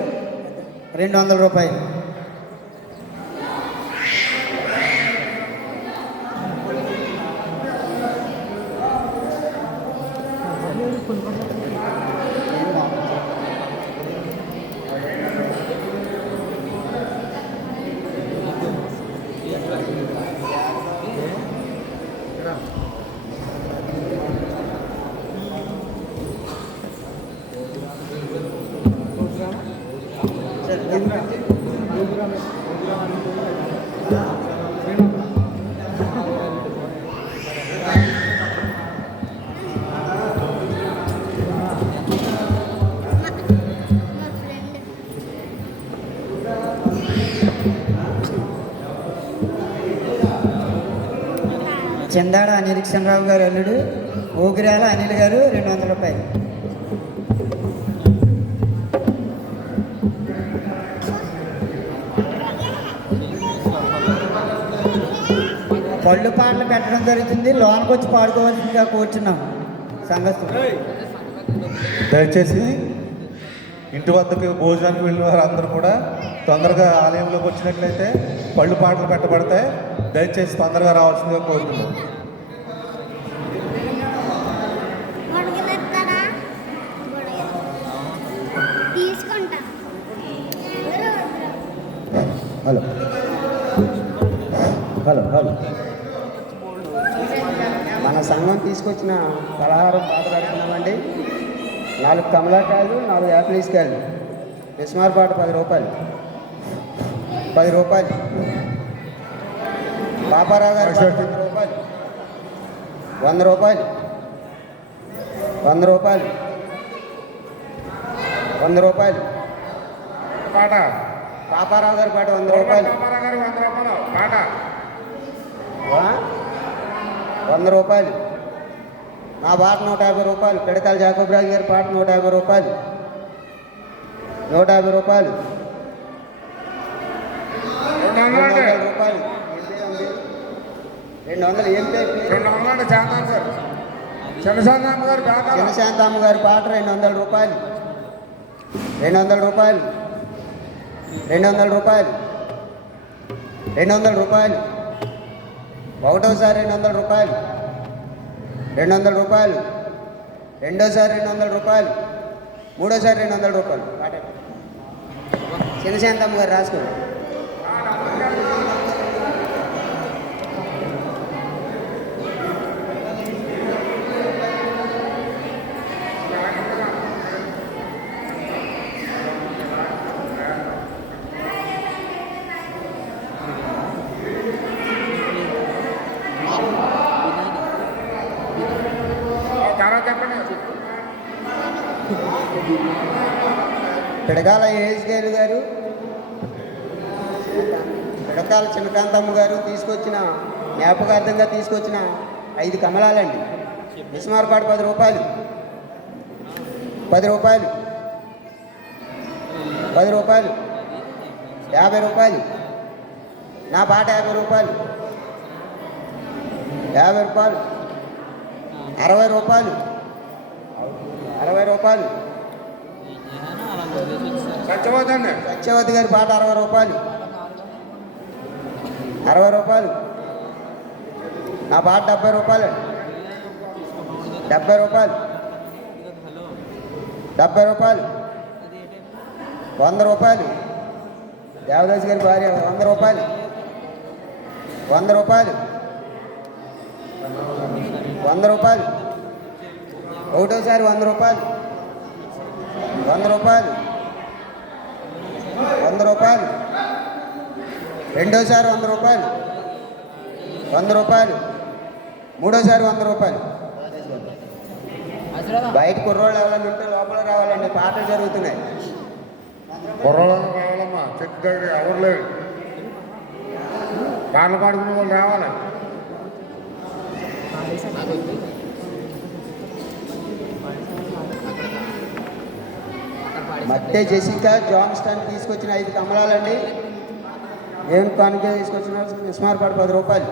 200 రూపాయలు. మా ఫ్రెండ్ చందాడ అనిరీక్షణరావు గారు అల్లుడు ఓగిరాల అనిల్ గారు 200 రూపాయలు. పళ్ళు పాటలు పెట్టడం జరుగుతుంది. లోనికి వచ్చి పాడుకోవాల్సిందిగా కూర్చున్నాం సంఘస్థులు. దయచేసి ఇంటి వద్దకు భోజనానికి వెళ్ళిన వారందరూ కూడా తొందరగా ఆలయంలోకి వచ్చినట్లయితే పళ్ళు పాటలు పెట్టబడతాయి. దయచేసి తొందరగా రావాల్సిందిగా కోరుతున్నాం. గొడగలెత్తారా తీసుకుంటా. హలో హలో హలో మన సంఘం తీసుకొచ్చిన పలహారం పాట పెడుతున్నామండి. 4 కమలాకాయలు, 4 యాపిల్ కాయలు, బిస్మార్ పాట 10 రూపాయలు. 10 రూపాయలు. పాపారావు గారు 100 రూపాయలు. 100 రూపాయలు. 100 రూపాయలు. 100 రూపాయలు. పాట పాపారావు గారి పాట 100 రూపాయలు. రామారావు గారు 100 రూపాయలు పాట. 100 రూపాయలు. నా పాట 150 రూపాయలు. పిడకల జాకోబరాజు గారి పాట 150 రూపాయలు. 150 రూపాయలు. 200 రూపాయలు. 200 ఏం పేరు? 200 శాంతం సార్. చిన్నశాంతమ్మ గారు పేకాల. చిన్నశాంతమ్మ గారి పాట 200 రూపాయలు. 200 రూపాయలు. 200 రూపాయలు. 200 రూపాయలు. ఒకటోసారి 200 రూపాయలు. 200 రూపాయలు. రెండోసారి 200 రూపాయలు. మూడోసారి 200 రూపాయలు. చిన్నశాంతమ్మ గారు రాసుకోండి. తర్వాత చెప్పండి. పిడకాల ఏఎస్గేలు గారు, పిడకాల చిన్నకాంతమ్మ గారు తీసుకొచ్చిన జ్ఞాపకార్థంగా తీసుకొచ్చిన 5 కమలాలండి. బిస్మార్ పాట 10 రూపాయలు. 10 రూపాయలు. 10 రూపాయలు. 50 రూపాయలు. నా పాట 50 రూపాయలు. 50 రూపాయలు. 60 రూపాయలు. 60 రూపాయలు. సత్యవతండి. సత్యవతి గారి పాట 60 రూపాయలు. 60 రూపాయలు. నా పాట 70 రూపాయలు. 70 రూపాయలు. 70 రూపాయలు. 100 రూపాయలు. దేవదాస్ గారి భార్య 100 రూపాయలు. 100 రూపాయలు. 100 రూపాయలు. ఒకటోసారి 100 రూపాయలు. 100 రూపాయలు. 100 రూపాయలు. రెండోసారి 100 రూపాయలు. 100 రూపాయలు. మూడోసారి 100 రూపాయలు. బయట కుర్రోళ్ళు ఎవరైనా ఉంటే లోపల రావాలండి, పాటలు జరుగుతున్నాయి. కుర్రలను రావాలమ్మా, చెట్టు దగ్గర ఎవరు లేరు. పాటలు పాడుకునే వాళ్ళు రావాలి. మట్టే జెసికా జాన్స్టన్ తీసుకొచ్చిన 5 కమలాలండి. ఏం కానుక తీసుకొచ్చిన స్మార్ట్ 10 రూపాయలు,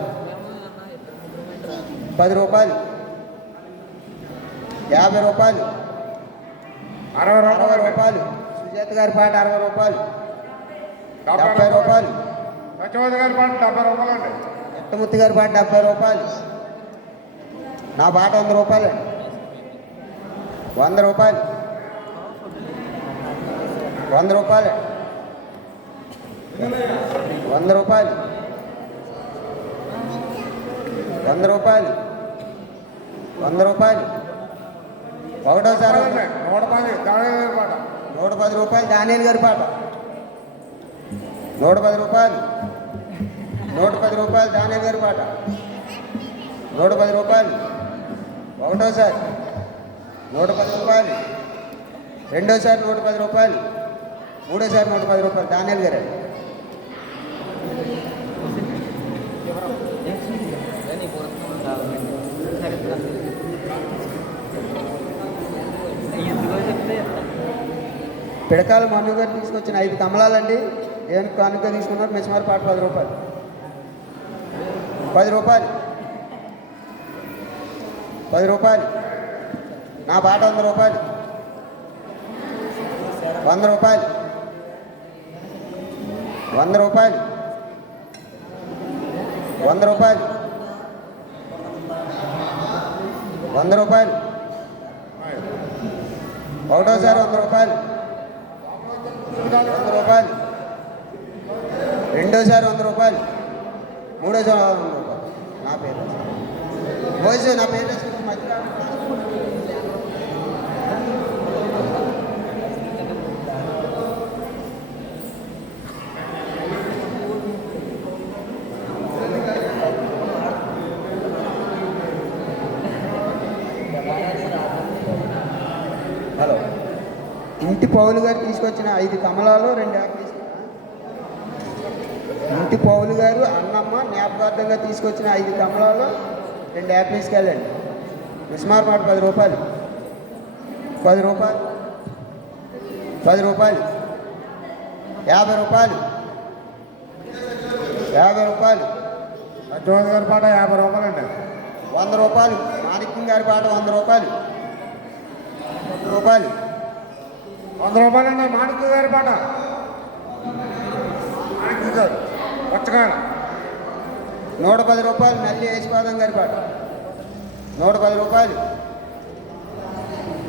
10 రూపాయలు, 50 రూపాయలు, 60 రూపాయలు. సుజాత గారి పాట 60 రూపాయలు, 70 రూపాయలు. సత్యవతి గారి పాట 70 రూపాయలు అండి. ఎట్టముత్తి గారి పాట 70 రూపాయలు. నా పాట 100 రూపాయలు అండి. 100 రూపాయలు, 100 రూపాయలు, 100 రూపాయలు, 100 రూపాయలు, 100 రూపాయలు. ఒకటోసారి 110 దాని గారి పాట 110 రూపాయలు. దానియల్ గారి పాట 110 రూపాయలు, 110 రూపాయలు. దానియల్ గారి పాట 110 రూపాయలు. ఒకటోసారి 110 రూపాయలు, రెండోసారి 110 రూపాయలు, మూడోసారి 110 రూపాయలు. దానియల్ గారు పిడకాల మను గారు తీసుకొచ్చిన 5 కమలాలండి. దేవునికి కానుక తీసుకున్నారు. మిస్మార్ పాట 10 రూపాయలు, 10 రూపాయలు, 10 రూపాయలు. నా పాట 100 రూపాయలు, 100 రూపాయలు, 100 రూపాయలు, 100 రూపాయలు, 100 రూపాయలు. ఒకటోసారి 100 రూపాయలు, 100 రూపాయలు, రెండోసారి 100 రూపాయలు, మూడోసారి 100 రూపాయలు. నా పేరు రోజు నా పేరు హలో. ఇంటి పౌలు గారు తీసుకొచ్చిన 5 కమలాలు, 2 యాపిల్స్. ఇంటి పౌలు గారు అన్నమ్మ జ్ఞాపకార్థంగా తీసుకొచ్చిన 5 కమలాలు, 2 యాపిల్స్కి వెళ్ళండి. మిస్మార్ మాట 10 రూపాయలు, 10 రూపాయలు, 10 రూపాయలు, 50 రూపాయలు, 50 రూపాయలు. సత్యవతి గారి పాట 50 రూపాయలు అండి. 100 రూపాయలు. మాణిక్యం గారి పాట 100 రూపాయలు, 100 రూపాయలు, 100 రూపాయలు అండి. మాణిక్య గారి పాట మాణిక్య గారు వచ్చగాడ 110 రూపాయలు. నల్లి యేసుపాదం గారి పాట 110 రూపాయలు,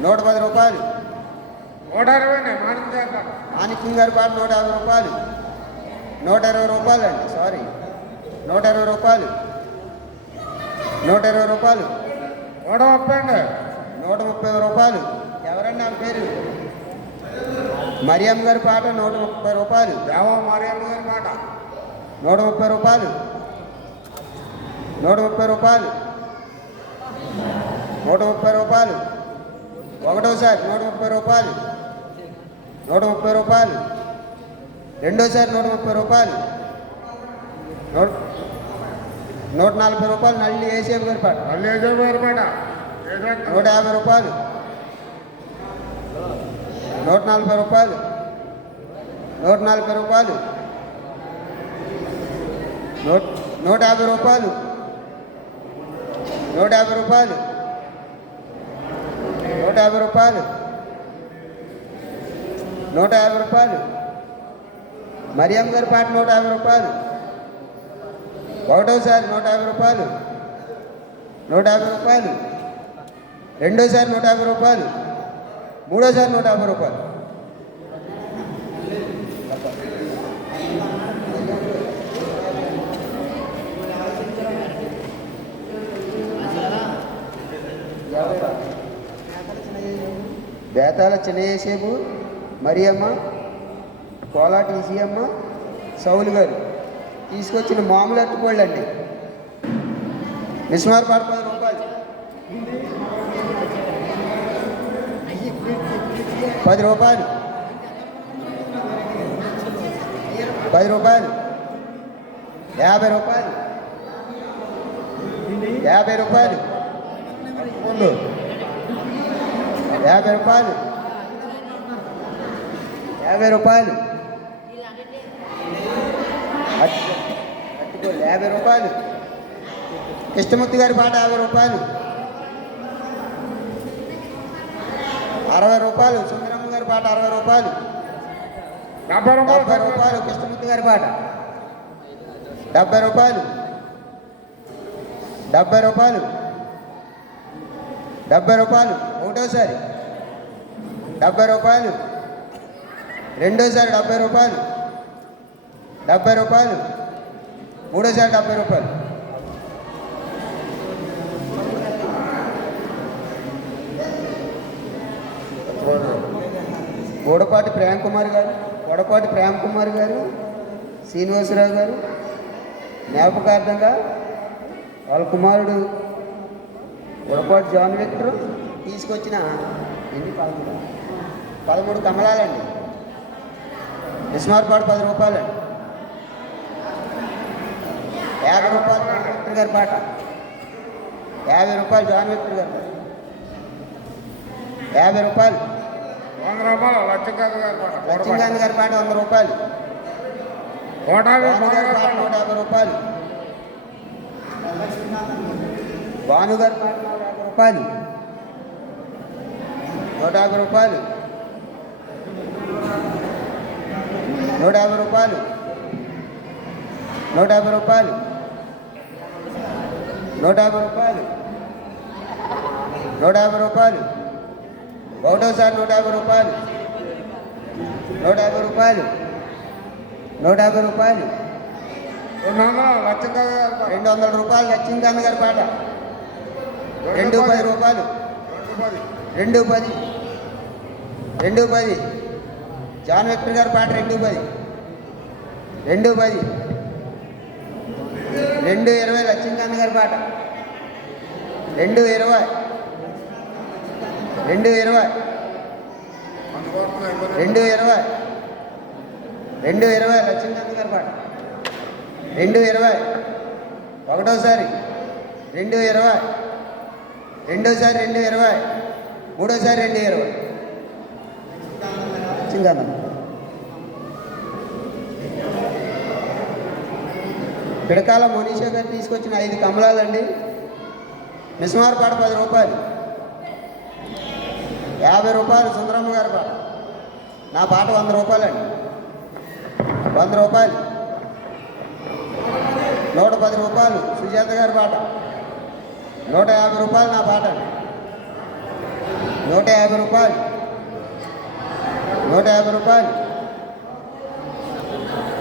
110 రూపాయలు. 120 అండి. మాణిక్య గారి పాట మాణిక్యం గారి పాట 150 రూపాయలు, 120 రూపాయలు అండి. సారీ, 120 రూపాయలు, 120 రూపాయలు, 130 అండి. 130 రూపాయలు. ఎవరండి ఆ పేరు? మరియమ్మ గారి పాట 130 రూపాయలు, దేవ మరియమ్మ గారి పాట 130 రూపాయలు, 130 రూపాయలు, 130 రూపాయలు. ఒకటోసారి 130 రూపాయలు, 130 రూపాయలు. రెండోసారి 130 రూపాయలు, 140 రూపాయలు. నల్లి ఏసేపు గారి పాట మళ్ళీ గారి పాట 150 రూపాయలు, 140 రూపాయలు, 140 రూపాయలు, 150 రూపాయలు, 150 రూపాయలు, 150 రూపాయలు, 150 రూపాయలు. మరియమ్మ గారి పాట 150 రూపాయలు. ఒకటోసారి 150 రూపాయలు, 150 రూపాయలు. రెండోసారి 150 రూపాయలు, మూడోసారి 150 రూపాయలు. బేతాల చిన్నయేసేపు, మరియమ్మ, కోలాటి ఈసీయమ్మ, సౌలు గారు తీసుకొచ్చిన మామూలు అట్టుకోళ్ళు అండి. మిస్మార్ పాట 10 రూపాయలు, 10 రూపాయలు, 10 రూపాయలు, 50 రూపాయలు, 50 రూపాయలు, ముందు 50 రూపాయలు, 50 రూపాయలు. అట్టుకోలు 50 రూపాయలు. కృష్ణమూర్తి గారి పాట 50 రూపాయలు. 60 రూపాయలు. సుందరమ్మ గారి పాట 60 రూపాయలు. 70 70 రూపాయలు. కృష్ణమూర్తి గారి పాట 70 రూపాయలు. 70 రూపాయలు. 70 రూపాయలు. ఒకటోసారి 70 రూపాయలు. రెండోసారి 70 రూపాయలు. 70 రూపాయలు. మూడోసారి 70 రూపాయలు. గోడపాటి ప్రేమకుమార్ గారు శ్రీనివాసరావు గారు జ్ఞాపకార్థంగా వాళ్ళ కుమారుడు గొడపాటి జాన్ విక్టర్ తీసుకొచ్చిన ఎన్ని 13 కమలాలండి. నిస్మార్ పాట 10 రూపాయలండి. 50 రూపాయలు జాన్ విక్టర్ గారి పాట. 50 రూపాయలు జాన్ విక్టర్ గారి పాట. 50 రూపాయలు. 100 రూపాయలు లక్ష్మీకాంత్ గారి పాట. లక్ష్మీకాంత్ గారి పాట 100 రూపాయలు. భాను గారి పాట 150 రూపాయలు. భాను గారి పాట 150 రూపాయలు. 150 రూపాయలు. 150 రూపాయలు. 150 రూపాయలు. 150 రూపాయలు. 150 రూపాయలు. ఒకటోసారి 150 రూపాయలు. 150 రూపాయలు. 150 రూపాయలు. 200 లక్ష్మీకాంత్ గారి పాట. 200 రూపాయలు. లక్ష్మీకాంత్ గారి పాట 210 రూపాయలు. 210. 210. జాన్ విక్టర్ గారి పాట 210. 210. 220 లక్ష్మీకాంత్ గారి పాట 220. 220. 220. 220 లక్ష్మీకాంత్ గారి పాట 220. ఒకటోసారి 220. రెండోసారి 220. మూడోసారి 220. లక్ష్మీకాంత్ పిడకాల మోనీషా గారు తీసుకొచ్చిన 5 కమలాలండి. మిస్మార్ పాట 10 రూపాయలు. 50 రూపాయలు. సుందరమ్మ గారి పాట. నా పాట 100 రూపాయలండి. 100 రూపాయలు. 110 రూపాయలు. సుజాత గారి పాట 150 రూపాయలు. నా పాట 150 రూపాయలు. 150 రూపాయలు.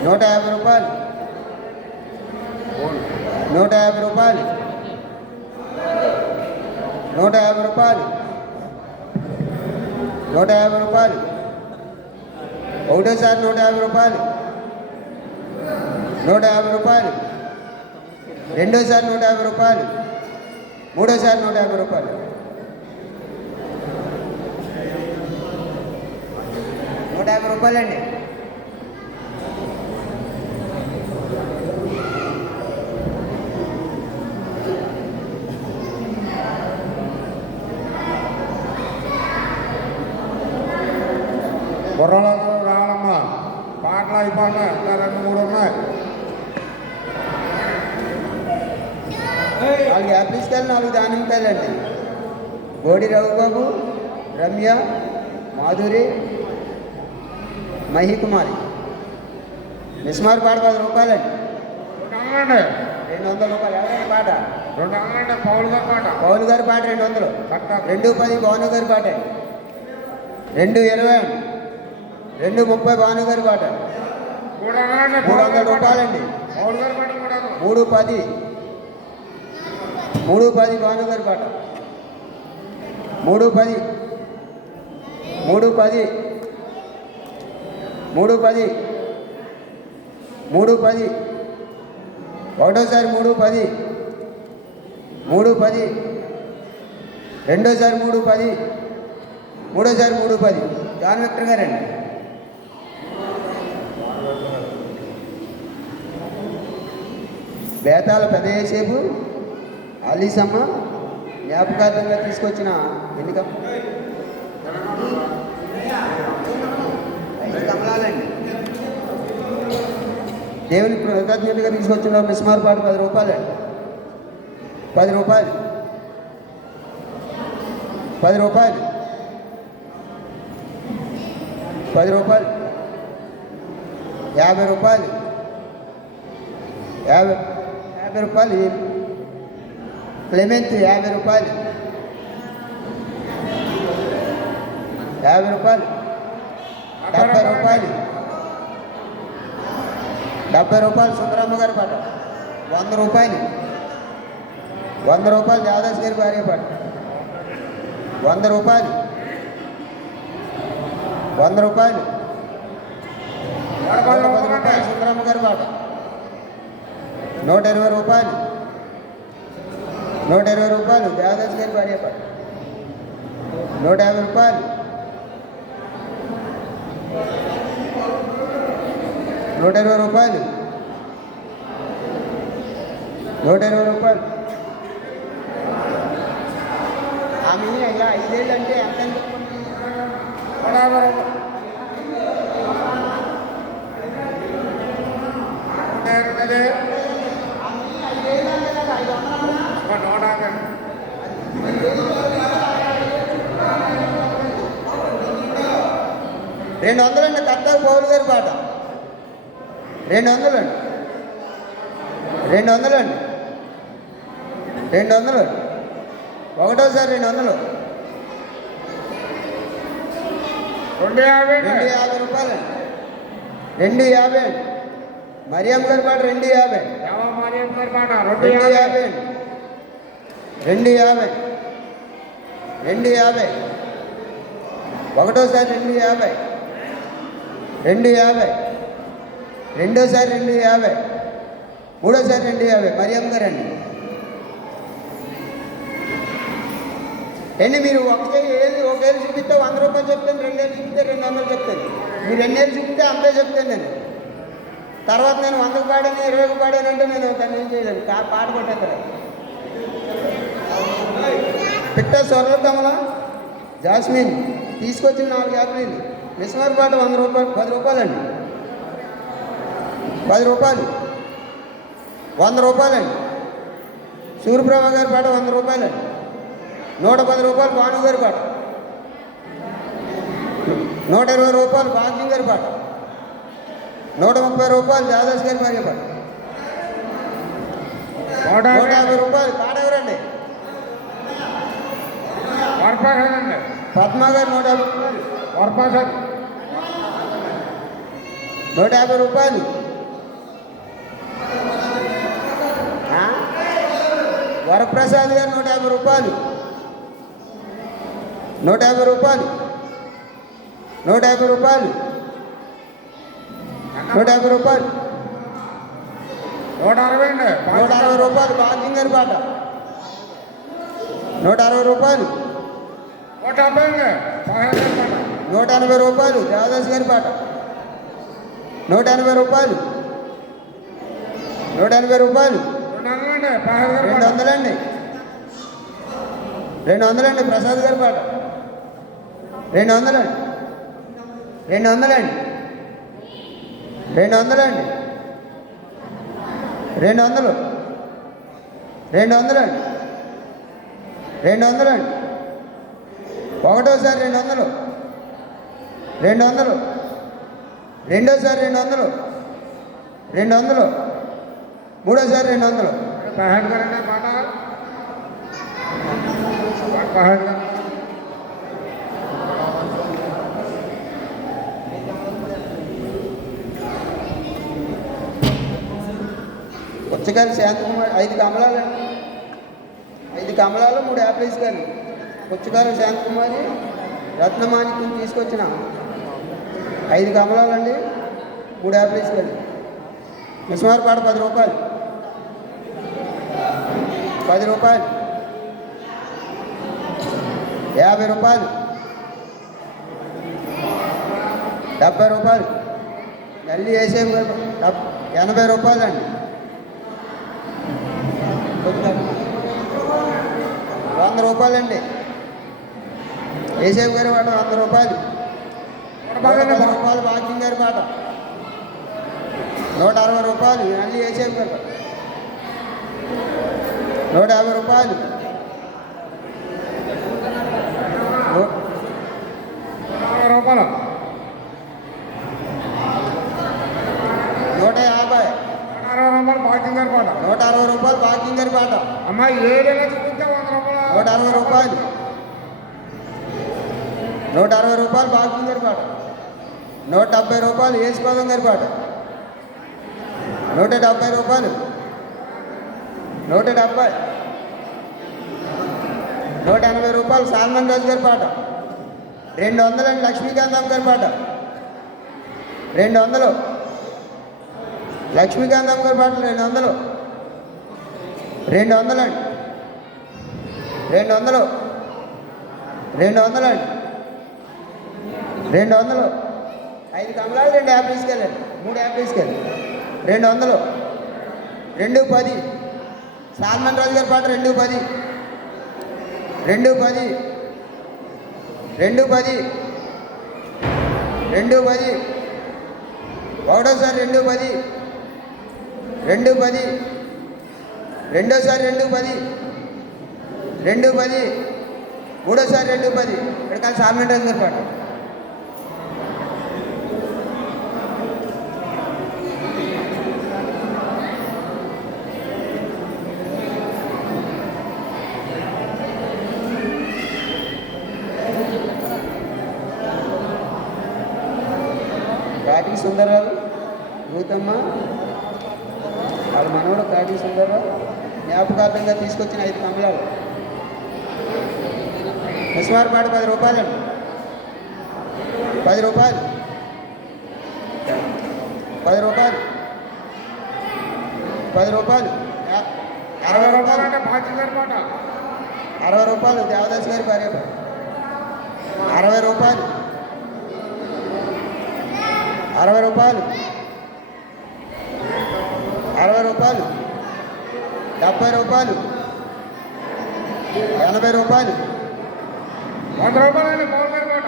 150 రూపాయలు. 150 రూపాయలు. 150 రూపాయలు. 150 రూపాయలు. ఒకటోసారి 150 రూపాయలు. 150 రూపాయలు. రెండోసారి 150 రూపాయలు. మూడోసారి 150 రూపాయలు. 150 రూపాయలండి. బుర్రలందరూ రావాలమ్మ. పాటలు అయిపోయినాయి. ఇంకా 2-3 ఉన్నాయి. 4 యాపిల్స్ కాయలు, 4 దానిమ్మకాయలండి. గోడి రఘుబాబు, రమ్య, మాధురి, మహికుమారి. మిస్మార్ పాట 10 రూపాయలండి. 200 రూపాయలు. ఎవరైనా పాట 200 పౌలు గారి పాట. పౌలు గారి పాట 200. 210 భాను గారి పాట. 220. 230 భాను గారి పాట. 300 రూపాయలండి. పౌలు గారి పాట 300. 310. 310 భాను గారి పాట. 310. 310. 310. 310. ఒకటోసారి 310. 310. రెండోసారి 310. మూడోసారి 310. జాన్ విక్టర్ గారండి. బేతాల పెదయేసేపు ఆలీసమ్మ జ్ఞాపకార్థంగా తీసుకొచ్చిన ఎన్నిక 5 కమలాలు. దేవుని కృతజ్ఞతగా తీసుకొచ్చిన మిస్మార్ పాట 10 రూపాయలు అండి. 10 రూపాయలు, 10 రూపాయలు, 10 రూపాయలు, 50 రూపాయలు, 50 రూపాయలు, క్లెమెంట్ 50 రూపాయలు, 50 రూపాయలు, 70 రూపాయలు, 70 రూపాయలు సుందరమ్మ గారి పాట, 100 రూపాయలు, 100 రూపాయలు జాదాస్ గారి భార్య పాట, 100 రూపాయలు, 100 రూపాయలు, 110 రూపాయలు సుందరమ్మ గారి పాట, 120 రూపాయలు, 120 రూపాయలు జాదాస్ గారి భార్య పాట, 150 రూపాయలు, 120 రూపాయలు, 120 రూపాయలు. ఆమె అయ్యా 5 ఏళ్ళు అంటే ఎంత? 150 200 అండి. కర్తవ్య పౌరు గారి పాట 200 అండి. 200 అండి. 200 ఒకటోసారి 200, 250 రూపాయలు అండి. 250 అండి. మరియమ్మ గారి పాట 250, 250 అండి. 250, 250 ఒకటోసారి 250, 250 రెండోసారి 250, మూడోసారి 250 మరియమ్మ గారు అండి. అండి మీరు ఒకేళ్ళు చూపిస్తే 100 రూపాయలు చెప్తాను, 2 ఏళ్ళు చూపిస్తే 200 చెప్తాను. మీరు 2 ఏళ్ళు చూపిస్తే అంతే చెప్తాను నేను. తర్వాత నేను 100కు పాడాను, 20కు పాడాను అంటే నేను దాన్ని ఏం చేయలేను. పాట కొట్టేస్తారు. పిట్ట స్వర్ణ కమల జాస్మిన్ తీసుకొచ్చిన 4 యాపిల్. మిస్మార్ పాట 100 రూపాయలు, 10 రూపాయలండి. 10 రూపాయలు, 100 రూపాయలండి. సూర్యప్రభ గారి పాట 100 రూపాయలండి. 110 రూపాయలు భాను గారి పాట, 120 రూపాయలు భాగ్యం గారి పాట, 130 రూపాయలు జాదాస్ గారి భార్య పాట, 150 రూపాయలు పాట ఎవరండి? పద్మ గారు 150 రూపాయలు, 150 రూపాయలు. వరప్రసాద్ గారు 150 రూపాయలు, 150 రూపాయలు, 150 రూపాయలు, 150 రూపాయలు, 160 రూపాయలు భాగ్యం గారి పాట, 160 రూపాయలు, 180 రూపాయలు దేవదాస్ గారి పాట, 180 రూపాయలు, 180 రూపాయలు, 200 అండి. 200 అండి ప్రసాద్ గారి పాట, 200 అండి. 200 అండి. 200 అండి. 200, 200 అండి. 200 అండి. ఒకటోసారి 200, 200, రెండోసారి 200, 200, మూడోసారి 200. పుచ్చకాయలు శాంతకుమారి 5 కమలాలండి. 5 కమలాలు 3 యాపిల్స్ కానీ పుచ్చకాయలు శాంతకుమారి రత్నమాణిక్యం తీసుకొచ్చిన 5 కమలాలండి, 3 యాపిల్స్ కానీ. మిస్మార్ పాట 10 రూపాయలు, 10 రూపాయలు, 50 రూపాయలు, 70 రూపాయలు. మళ్ళీ వేసే 80 రూపాయలు అండి. 100 రూపాయలండి. ఏసేపు గారి పాట 100 రూపాయలు, 10 రూపాయలు భాగ్యం గారి పాట, 160 రూపాయలు మళ్ళీ వేసేవి కదా 150 రూపాయలు 60 రూపాయలు 150 160 రూపాయలు పార్కింగ్ గారి పాట 160 రూపాయలు పార్కింగ్ గారి పాట అమ్మా ఏదైనా చూపించా 100 రూపాయలు 160 రూపాయలు 160 రూపాయలు పార్కింగ్ గారి పాట 170 రూపాయలు ఏసుకోదం గారి పాట 170 రూపాయలు 170 180 రూపాయలు సాల్మన్ రాజు గారి పాట 200 అండి లక్ష్మీకాంతమ్మ గారి పాట 200 లక్ష్మీకాంతమ్మ గారి పాటలు 200 200 అండి 200 200 అండి 200 5 కమలాలు 2 యాభై తీసుకెళ్ళండి 3 యాభై తీసుకెళ్ళండి 200 210 సాల్మన్ రాజు గారి పాట 210 210 210 210 ఒకటోసారి 210 210 రెండోసారి 210 210 మూడోసారి 210 ఇక్కడ కాదు సాల్మన్ రాజు గారి పాట కాటి సుందరరావు భూతమ్మ వాళ్ళ మనవడు కాటి సుందరరావు జ్ఞాపకార్థంగా తీసుకొచ్చిన 5 కమలాలు ముసవారిపాట 10 రూపాయలండి 10 రూపాయలు 10 రూపాయలు 10 రూపాయలు 60 రూపాయలు అంటే పార్కింగ్ గారి పాట 60 రూపాయలు దేవదాస్ గారి భార్య 60 రూపాయలు 60 రూపాయలు 60 రూపాయలు 70 రూపాయలు 80 రూపాయలు 100 రూపాయలు అంటే పౌల్ గారి పాట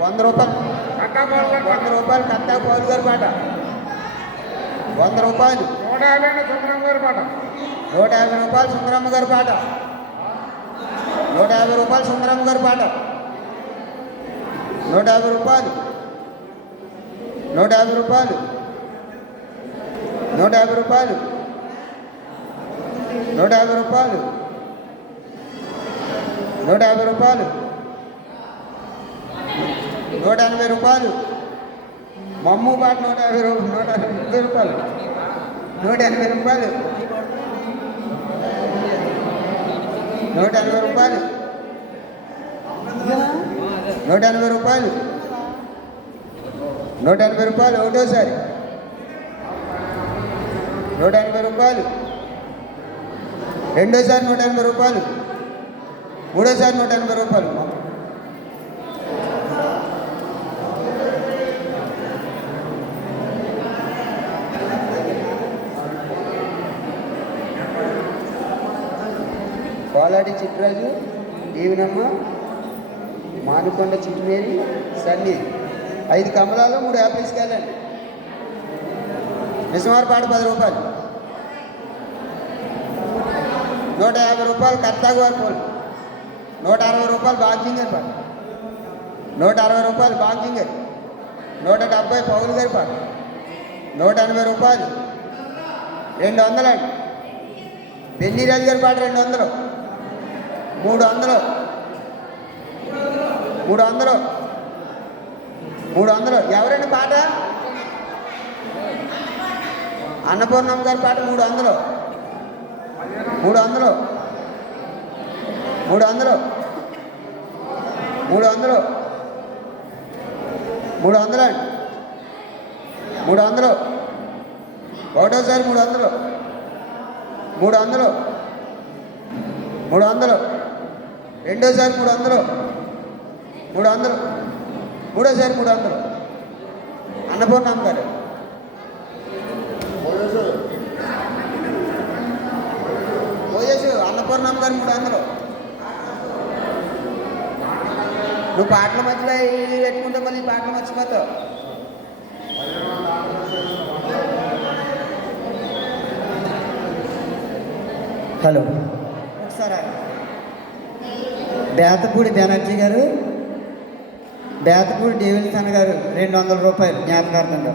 100 రూపాయలు కట్టా పౌల్ గారి పాట 100 రూపాయలు కట్టా పౌలు గారి పాట 100 రూపాయలు 150 అంటే సుబ్రహ్మ గారి పాట 150 రూపాయలు సుందరమ్మ గారి పాట 150 రూపాయలు సుందరమ్మ గారి పాట 150 రూపాయలు 150 రూపాయలు 150 రూపాయలు 150 రూపాయలు 150 రూపాయలు 180 రూపాయలు మమ్ము పాట 150 రూపాయలు 180 రూపాయలు 180 రూపాయలు 180 రూపాయలు 180 రూపాయలు ఒకటోసారి 180 రూపాయలు రెండోసారి 180 రూపాయలు మూడోసారి 180 రూపాయలు కోలాటి చిట్రాజు దీవెనమ్మ మానుకొండ చిట్టుమేరి సన్నీ 5 కమలాలు 3 యాపిల్స్ కాయలండి నిజమారపాట 10 రూపాయలు 150 రూపాయలు కర్తాగవారి పోలు 160 రూపాయలు బాగ్జింగ్ గారి పాట 160 రూపాయలు బాగ్జింగ్ గారి 170 పౌలు గారి పాట 180 రూపాయలు 200 అండి బెన్నీరాజు గారి పాట 200 300 300 300 ఎవరండి పాట అన్నపూర్ణమ్మ గారి పాట 300 300 300 300 300 అండి 300 ఒకటోసారి 300 300 300 రెండోసారి 300 300 మూడోసారి 300 అన్నపూర్ణమ్మ గారు పోయేసు అన్నపూర్ణమ్మ గారు 300 నువ్వు పాటల మధ్యలో పెట్టుకుంటే మళ్ళీ పాటలు మర్చిపోతావు హలో సరే బేతపూడి బెనర్జీ గారు, బేతపూడి డేవిల్సన్ గారు 200 రూపాయలు జ్ఞాపకార్థంగా.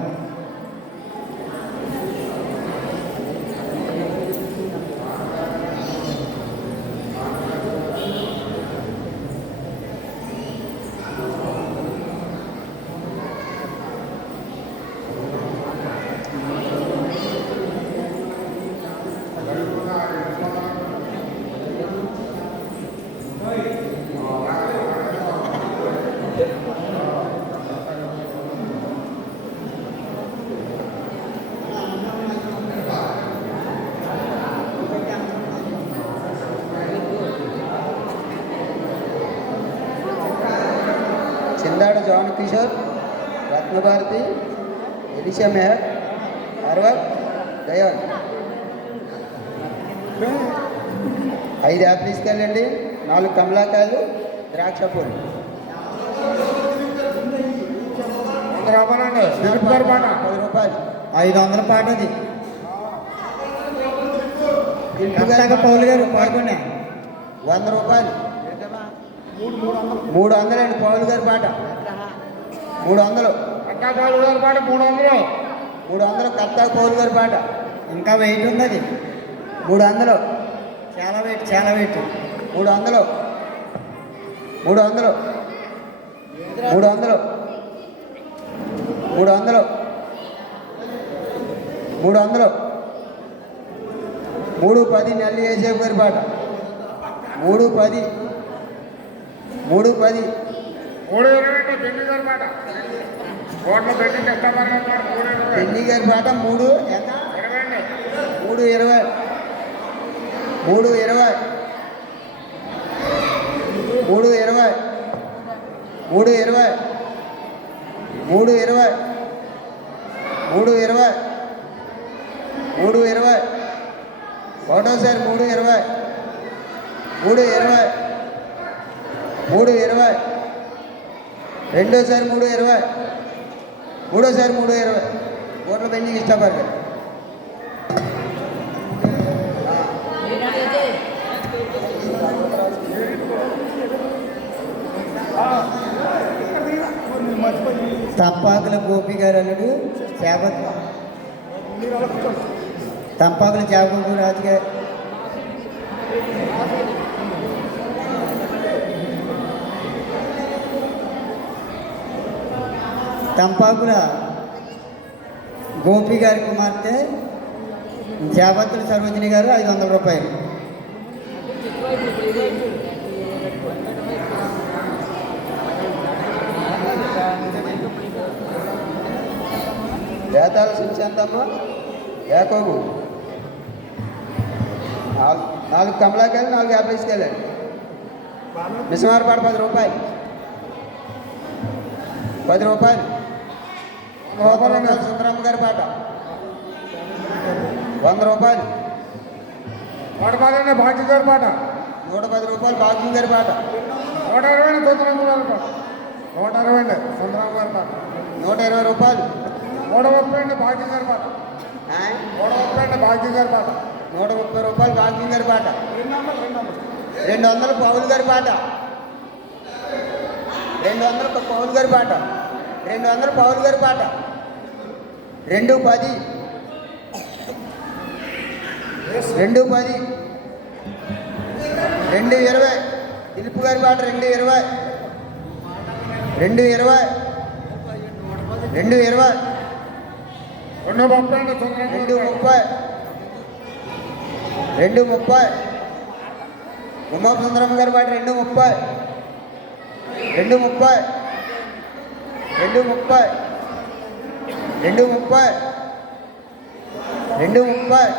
Chindada John Kishore, Ratnabharati, Elisha Mehar, Aravar, Dayan. 5 apple తీసుకెళ్ళండి, 4 కమలాకాయలు, ద్రాక్ష పూలు. 100 రూపాయలండి. దిలీప్ గారి పాట 10 రూపాయలు. 500 పాట అది. పౌలు గారు పాడుకున్నా 100 రూపాయలు. 300 అండి పౌలు గారి పాట. 300. అక్కా పౌలు గారి పాట 300. 300 కర్తా పౌలు గారి పాట. ఇంకా వెయిట్ ఉంది అది. 300. చాలా వెయిట్, చాలా వెయిట్. 300. 300. 300. 300. 300. 310 నెల్లి ఏసేపు గారి పాట. 310. 310. 320 బెన్ని గారి పాట. కోట్ల బెన్ని కష్టపడిన పాట 320. బెన్ని గారి పాట 3 ఎంత? 20. 320. 320. 320. 320. 320. 320. ఒకటోసారి 320. 320. 320. రెండోసారి 320. మూడోసారి 320. కోట్ల పెండింగ్ ఇష్టపడతారు. తంపాకుల గోపి గారు అల్లుడు తంపాకుల చేపకు రాజు గారు. తంపాకుల గోపి గారి కుమార్తె చేపత్తుల సరోజిని గారు 500 రూపాయలు. వేతాల సుశాంతమ్మ, యాకోబు 4 కమలాకాయలు, 4 యాపిల్ తీసుకెళ్ళండి. మిస్మార్ పాట 10 రూపాయలు. 10 రూపాయలు. సుందరమ్మ గారి పాట 100 రూపాయలు. 110 భాగ్య గారి పాట 110 రూపాయలు. భాగ్యం గారి పాట 120 సుందరమ్మ గారి పాట. 120 సుందరమ్మ గారి పాట 120 రూపాయలు. 130 భాగ్య గారి పాట. 130 భాగ్య గారి పాట 130 రూపాయలు. భాగ్యం గారి పాట 200 పౌలు గారి పాట. 200 పౌలు గారి పాట. 200 పౌలు గారి పాట. 210. 210. 220 దిలీప్ గారి పాట. 220. 220. 220. 230 సుందరమ్మ 230. 230. ఉమా సుందరమ్మ గారి పాట 230. 230. 230. 230. 230.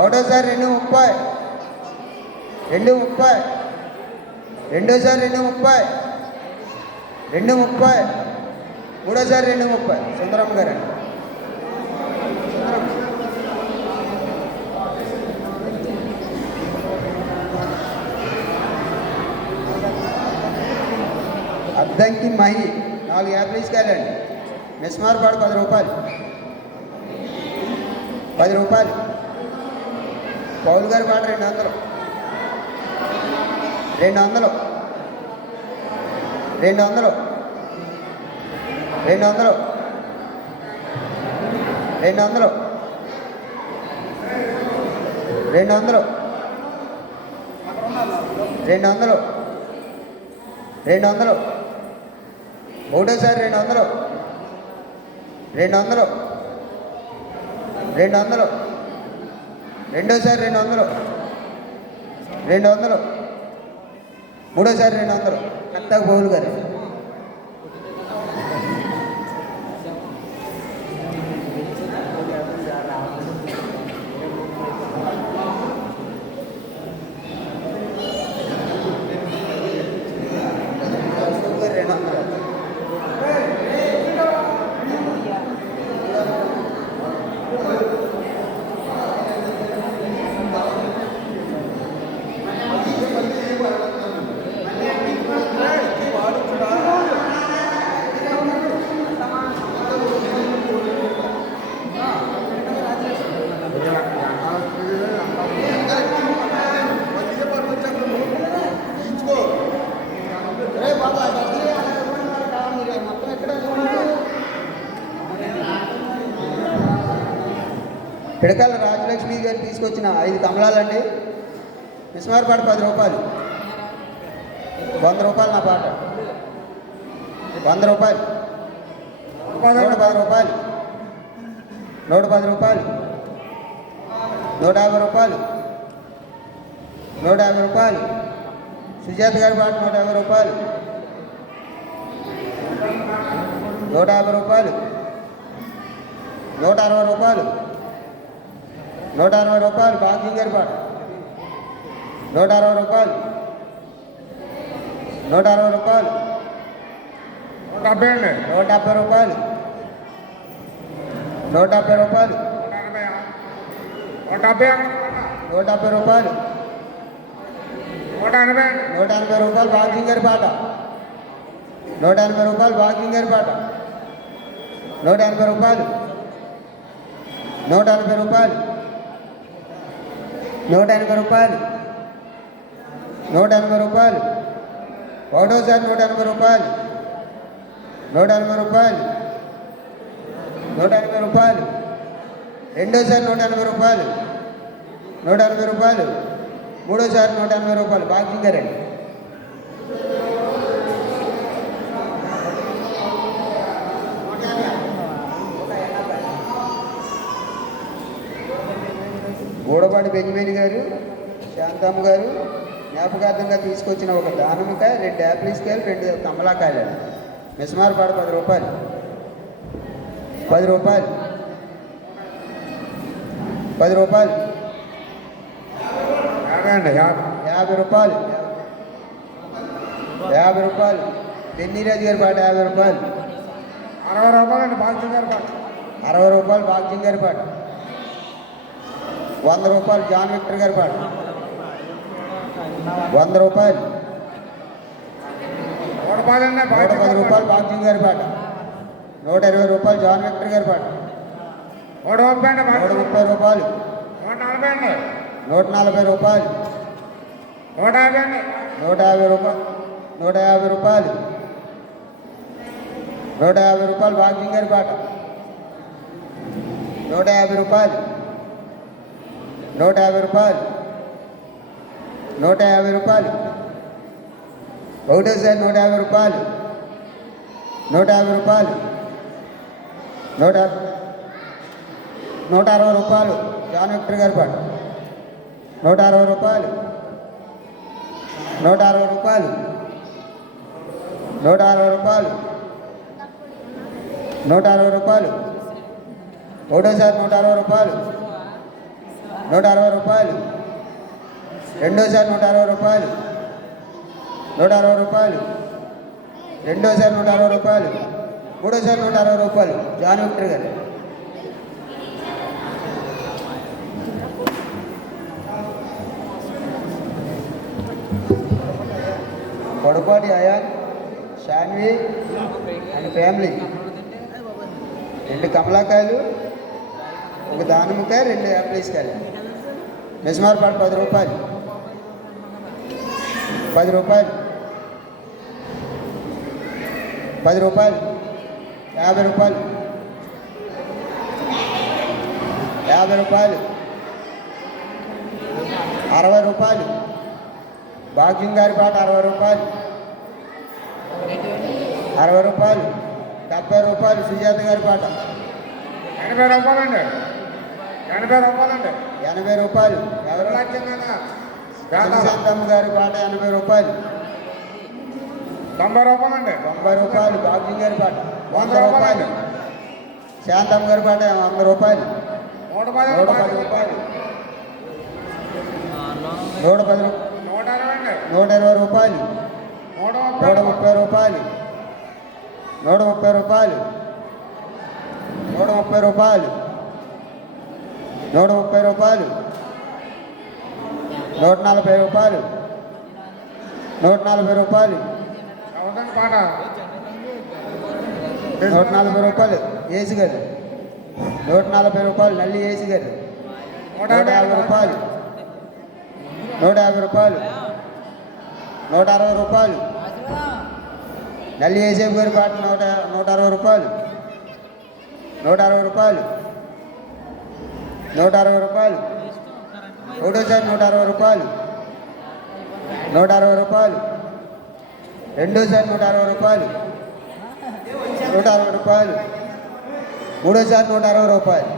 ఒకటోసారి 230. 230. రెండోసారి 230. 230. మూడోసారి 230. సుందరమ్మ గారు. అద్దంకి మహి 4 యాపిల్ తీసుకెళ్ళండి. మిస్మార్ పాడు 10 రూపాయలు. 10 రూపాయలు. పౌల్ గారి పాట 200. 200. 200. 200. 200. 200. 200. 200. ఒకటోసారి 200. 200. 200. రెండోసారి 200. 200. మూడోసారి 200. కరెక్ట్గా పౌలు గారు. పిడకల రాజలక్ష్మి గారు తీసుకొచ్చిన 5 కమలాలండి. మిస్మార్ పాట 10 రూపాయలు. 100 రూపాయలు నా పాట. 100 రూపాయలు. 110 రూపాయలు. 110 రూపాయలు. 150 రూపాయలు. 150 రూపాయలు. సుజాత గారి పాట 150 రూపాయలు. 150 రూపాయలు. 160 రూపాయలు. 160 రూపాయలు. భాగ్యం గారి పాట 160 రూపాయలు. 160 రూపాయలు. 170 రూపాయలు. 170 రూపాయలు. 170 రూపాయలు. 180 రూపాయలు. భాగ్యం గారి పాట 180 రూపాయలు. భాగ్యం గారి పాట 180 రూపాయలు. 180 రూపాయలు. 180 రూపాయలు. 180 రూపాయలు. ఒకటోసారి 180 రూపాయలు. 180 రూపాయలు. 180 రూపాయలు. రెండోసారి 180 రూపాయలు. 180 రూపాయలు. మూడోసారి 180 రూపాయలు. భాగ్యం గారండి. గూడపాటి బెంజమిన్ గారు, శాంతమ్మ గారు జ్ఞాపకార్థంగా తీసుకొచ్చిన ఒక దానిమ్మకాయ, 2 యాపిల్స్కాయలు, 2 కమలాకాయలు. మిస్మార్ పాట 10 రూపాయలు. 10 రూపాయలు. 10 రూపాయలు. 50 రూపాయలు. 50 రూపాయలు. పెన్నీరాజు గారి పాట 50 రూపాయలు. 60 రూపాయలు. భాగ్యం గారి పాట 60 రూపాయలు. భాగ్యం గారి పాట 100 రూపాయలు. జాన్ విక్టర్ గారి పాట 100 రూపాయలు. 110 రూపాయలు. భాగ్యం గారి పాట 120 రూపాయలు. జాన్ విక్టర్ గారి పాట 130 రూపాయలు. 140 రూపాయలు. 150 రూపాయలు. 150 రూపాయలు. 150 రూపాయలు. భాగ్యం గారి పాట 150 రూపాయలు. 150 రూపాయలు. 150 రూపాయలు. ఒకటోసారి 150 రూపాయలు. 150 రూపాయలు. 160 రూపాయలు. జాన్ విక్టర్ గారి పాట 160 రూపాయలు. 160 రూపాయలు. 160 రూపాయలు. 160 రూపాయలు. ఒకటోసారి 160 రూపాయలు. 160 రూపాయలు. రెండోసారి 160 రూపాయలు. 160 రూపాయలు. రెండోసారి 160 రూపాయలు. మూడోసారి 160 రూపాయలు. జాన్ విక్టర్ గారు. పొడపాటి అయాన్, షాన్వి అండ్ ఫ్యామిలీ 2 కమలాకాయలు, 1 దానిమ్మకాయ, 2 యాపిల్స్కాయలు. మిస్మార్పాటు 10 రూపాయలు 10 రూపాయలు 10 రూపాయలు 50 రూపాయలు 50 రూపాయలు 60 రూపాయలు భాగ్యం గారి పాట 60 రూపాయలు 60 రూపాయలు 70 రూపాయలు సుజాత గారి పాట 80 రూపాయలండి 80 రూపాయలండి 80 రూపాయలు ఎవరు శాంతమ్మ గారి పాట 80 రూపాయలు 90 రూపాయలండి 90 రూపాయలు భాగ్యం గారి పాట 100 100 రూపాయలు శాంతమ్మ గారి పాట 100 రూపాయలు 110 110 రూపాయలు 110 120 రూపాయలు 130 రూపాయలు 130 రూపాయలు 130 రూపాయలు 130 రూపాయలు 140 రూపాయలు 140 రూపాయలు పాట 140 రూపాయలు ఏసీ గారు 140 రూపాయలు నల్లి ఏసీ గారు 150 రూపాయలు 150 రూపాయలు 160 రూపాయలు నల్లి ఏసేపు గారి పాట 160 రూపాయలు 160 రూపాయలు 160 రూపాయలు ఒకటోసారి 160 రూపాయలు 160 రూపాయలు రెండోసారి 160 రూపాయలు 160 రూపాయలు మూడోసారి 160 రూపాయలు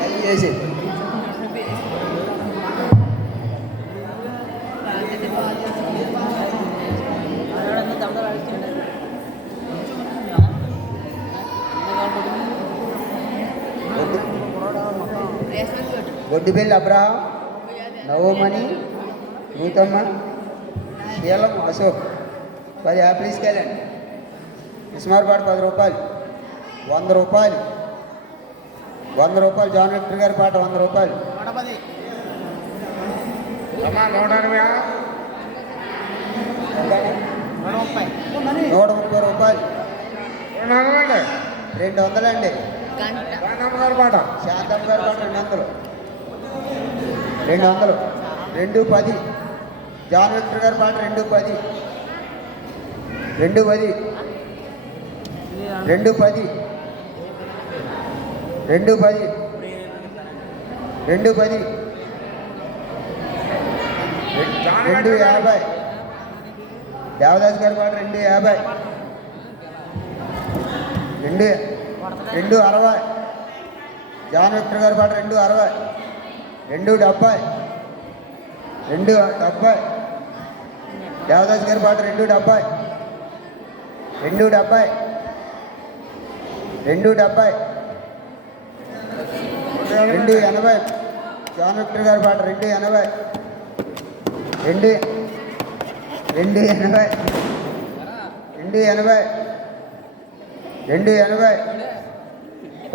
నల్లి ఏసేపు గొడ్డిబెల్లి అబ్రహాం నవోమణి నూతమ్మ శీలం అశోక్ 10 యాపిల్ ఇసుకెళ్ళండి ఇస్మార్పాటు 10 రూపాయలు 100 రూపాయలు 100 రూపాయలు జాన్ విక్టర్ గారి పాట 100 రూపాయలు 130 రూపాయలు 200 అండి గారి పాట శాంతమ్మ గారి పాట 200 210 జాన్ విక్టర్ గారి పాట 210 210 210 210 210 250 దేవదాస్ గారి పాట 250 260 జాన్ విక్టర్ గారి పాట 260 270 దేవదాస్ గారి పాట 270 280 జాన్ విక్టర్ గారి పాట 280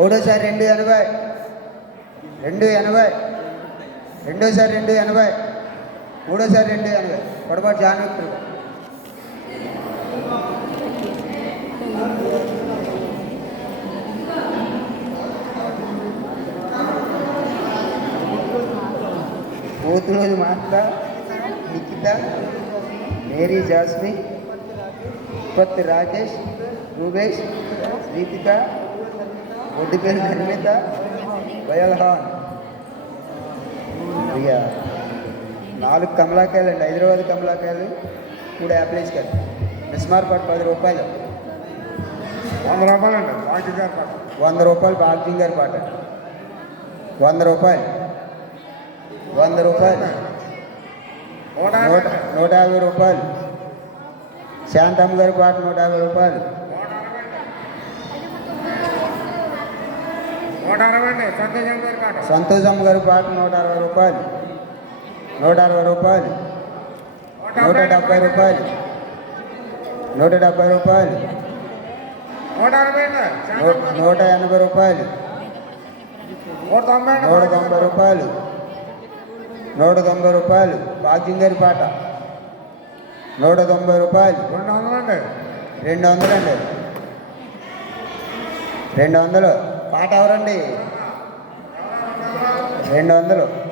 ఒకటోసారి 280 రెండోసారి 280 మూడోసారి 280 పొడపాటు జాన్ విక్టర్ పోతురోజు మాత్ర నిఖిత మేరీ జాస్మిన్ ఉత్పత్తి రాజేష్ రూబేష్ దీపిక ఒడ్డుపల్లి నిర్మిత బయల్హాన్ ఇక 4 కమలాకాయలు అండి హైదరాబాద్ కమలాకాయలు 3 యాపిల్స్ కాయలు మిస్మార్పాటు 10 రూపాయలు 100 రూపాయలండి భాగ్యం గారి పాట 100 రూపాయలు భాగ్యం గారి పాట 100 రూపాయలు 100 రూపాయలు 150 రూపాయలు శాంతమ్మ గారి పాట 150 రూపాయలు 160 సంతోషమ్మ గారి పాట 160 రూపాయలు 160 రూపాయలు 170 రూపాయలు 170 రూపాయలు 180 రూపాయలు 190 రూపాయలు 190 రూపాయలు భాగ్యం గారి పాట 190 రూపాయలు 200 అండి 200 పాట ఎవరండి 200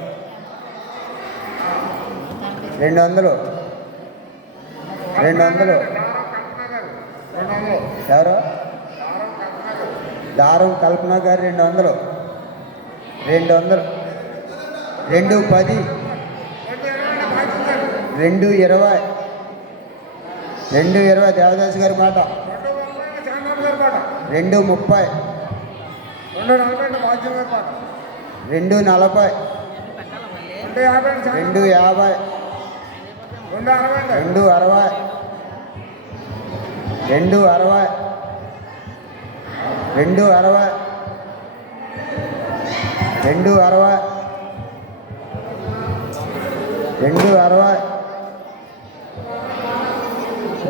200 200 ఎవరు దారం కల్పన గారు 200 200 210 220 220 దేవదాస్ గారి పాట 230 240 250 260 260 260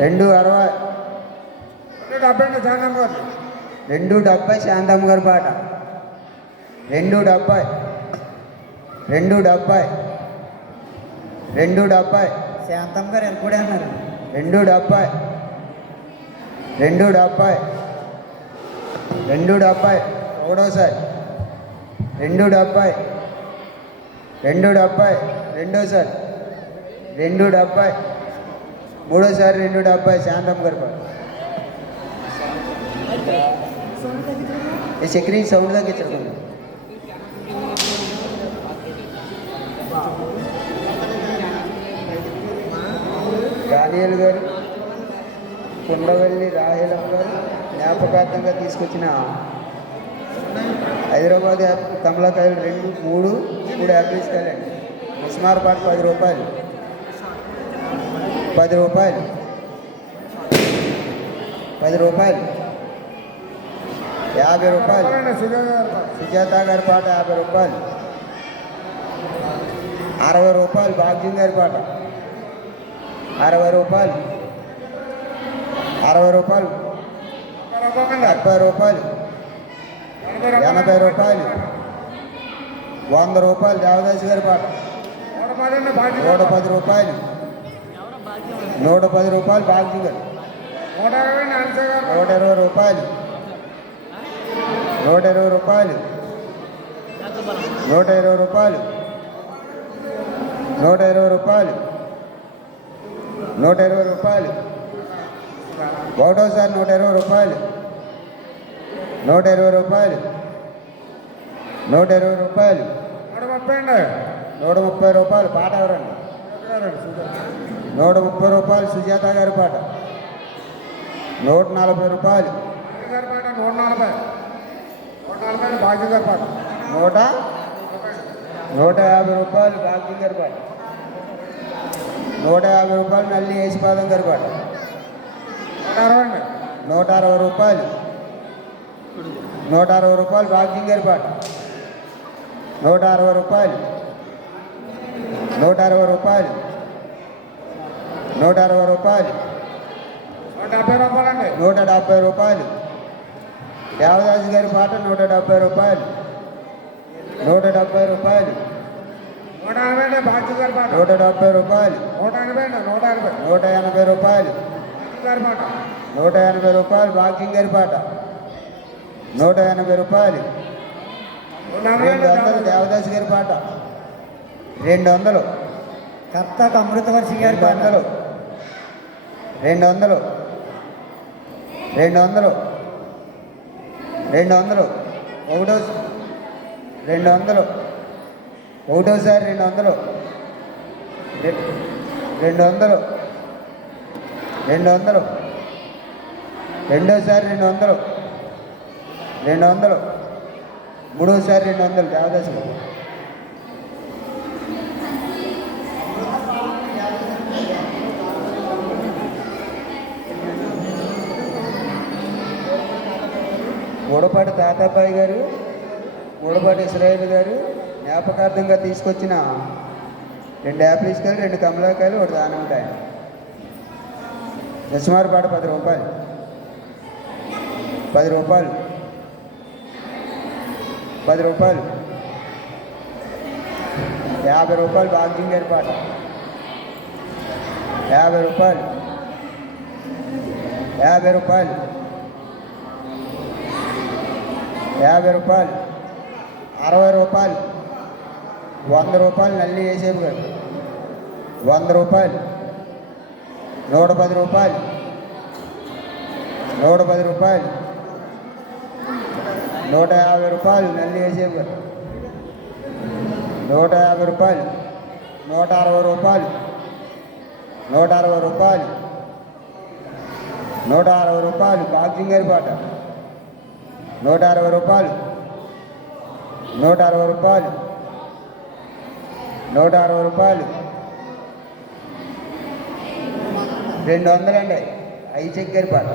260 270 శాంతమ్మ గారి పాట 270 శాంతమ్మ గారు ఎక్కడే అన్నారు 270 ఒకటోసారి 270 రెండోసారి 270 మూడోసారి 270 శాంతమ్మ గారి పాట ఈ చక్రీ సౌండ్ తగ్గించడం దానియల్ గారు కుండవెల్లి రాహేలమ్మ గారు జ్ఞాపకార్థంగా తీసుకొచ్చిన హైదరాబాద్ కమలాకాయలు 3 యాపిల్స్ కాయలండి మిస్మార్ పాట 10 రూపాయలు 10 రూపాయలు 50 రూపాయలు సుజాత గారి పాట 50 రూపాయలు 60 రూపాయలు భాగ్యం గారి పాట 60 రూపాయలు 70 రూపాయలు 80 రూపాయలు 100 రూపాయలు దేవదాస్ గారి పాట 110 రూపాయలు 110 రూపాయలు భాగ్యం గారు 120 రూపాయలు 120 రూపాయలు 120 రూపాయలు 120 రూపాయలు 120 రూపాయలు ఒకటోసారి 120 రూపాయలు 120 రూపాయలు 120 రూపాయలు 130 రూపాయలు పాట ఎవరండి 130 రూపాయలు సుజాత గారి పాట 140 రూపాయలు 150 రూపాయలు భాగ్యం గారి పాట 150 రూపాయలు నల్లి యేసుపాదం గారి పాట 160 రూపాయలు 160 రూపాయలు భాగ్యం గారి పాట 160 రూపాయలు 160 రూపాయలు 160 రూపాయలు 170 రూపాయలు దేవదాస్ గారి పాట 170 రూపాయలు 170 రూపాయలు 170 రూపాయలు 180 రూపాయలు 180 రూపాయలు భాగ్యం గారి పాట 180 రూపాయలు 200 దేవదాస్ గారి పాట 200 కర్తకు అమృతవర్షి గారి పాట 200 ఒకటోసారి 200 రెండోసారి 200 మూడోసారి 200 దేవదాస్ గారు గూడపాటి తాతాబాయి గారు గూడపాటి ఇస్రాయేల్ గారు జ్ఞాపకార్థంగా తీసుకొచ్చిన 2 యాపిల్స్ కాయలు 2 కమలాకాయలు 1 దానిమ్మకాయ దశమారు పాట 10 రూపాయలు 10 రూపాయలు 10 రూపాయలు 50 రూపాయలు భాగ్యం గారి పాట 50 రూపాయలు 50 రూపాయలు 50 రూపాయలు 60 రూపాయలు 100 రూపాయలు నల్లి వేసేపు గారు 100 రూపాయలు 110 రూపాయలు 110 రూపాయలు 150 రూపాయలు నల్లి వేసేవి గారు 150 రూపాయలు 160 రూపాయలు 160 రూపాయలు 160 రూపాయలు బాక్సింగ్ గారి పాట 160 రూపాయలు 160 రూపాయలు 160 రూపాయలు 200 అండి ఐ చక్కెర పాట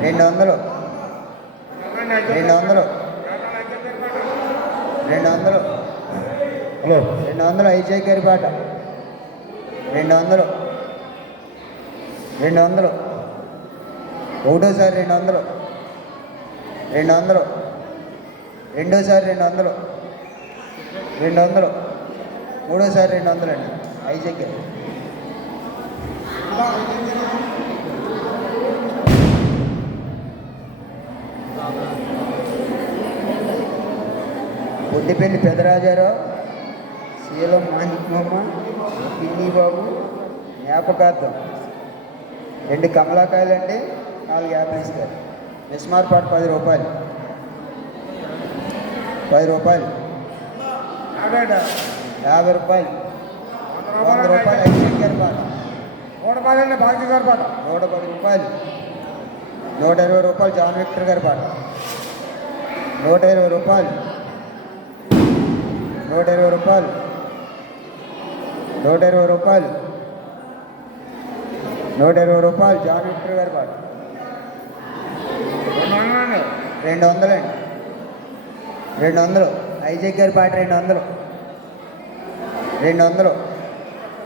200 200 200 హలో 200 ఐ చక్కెర పాట 200 200 ఒకటోసారి 200 200 రెండోసారి 200 200 మూడోసారి 200 అండి ఐ చక్కెర బొడ్డిపల్లి పెదరాజారావు శీలం మాణిక్యమ్మ పిన్ని బాబు జ్ఞాపకార్థం 2 కమలాకాయలండి 4 యాపిల్ ఇస్తారు మిస్మార్ పాట 10 రూపాయలు 10 రూపాయలు 50 రూపాయలు 100 రూపాయలు ఐదు చక్కెర పాట 110 బాక్సింగ్ గారి పాట 110 రూపాయలు 120 రూపాయలు జాన్ విక్టర్ గారి పాట 120 రూపాయలు 120 రూపాయలు 120 రూపాయలు 120 రూపాయలు జాన్ విక్టర్ గారి పాట 200 అండి 200 ఐజక్ గారి పాట 200 200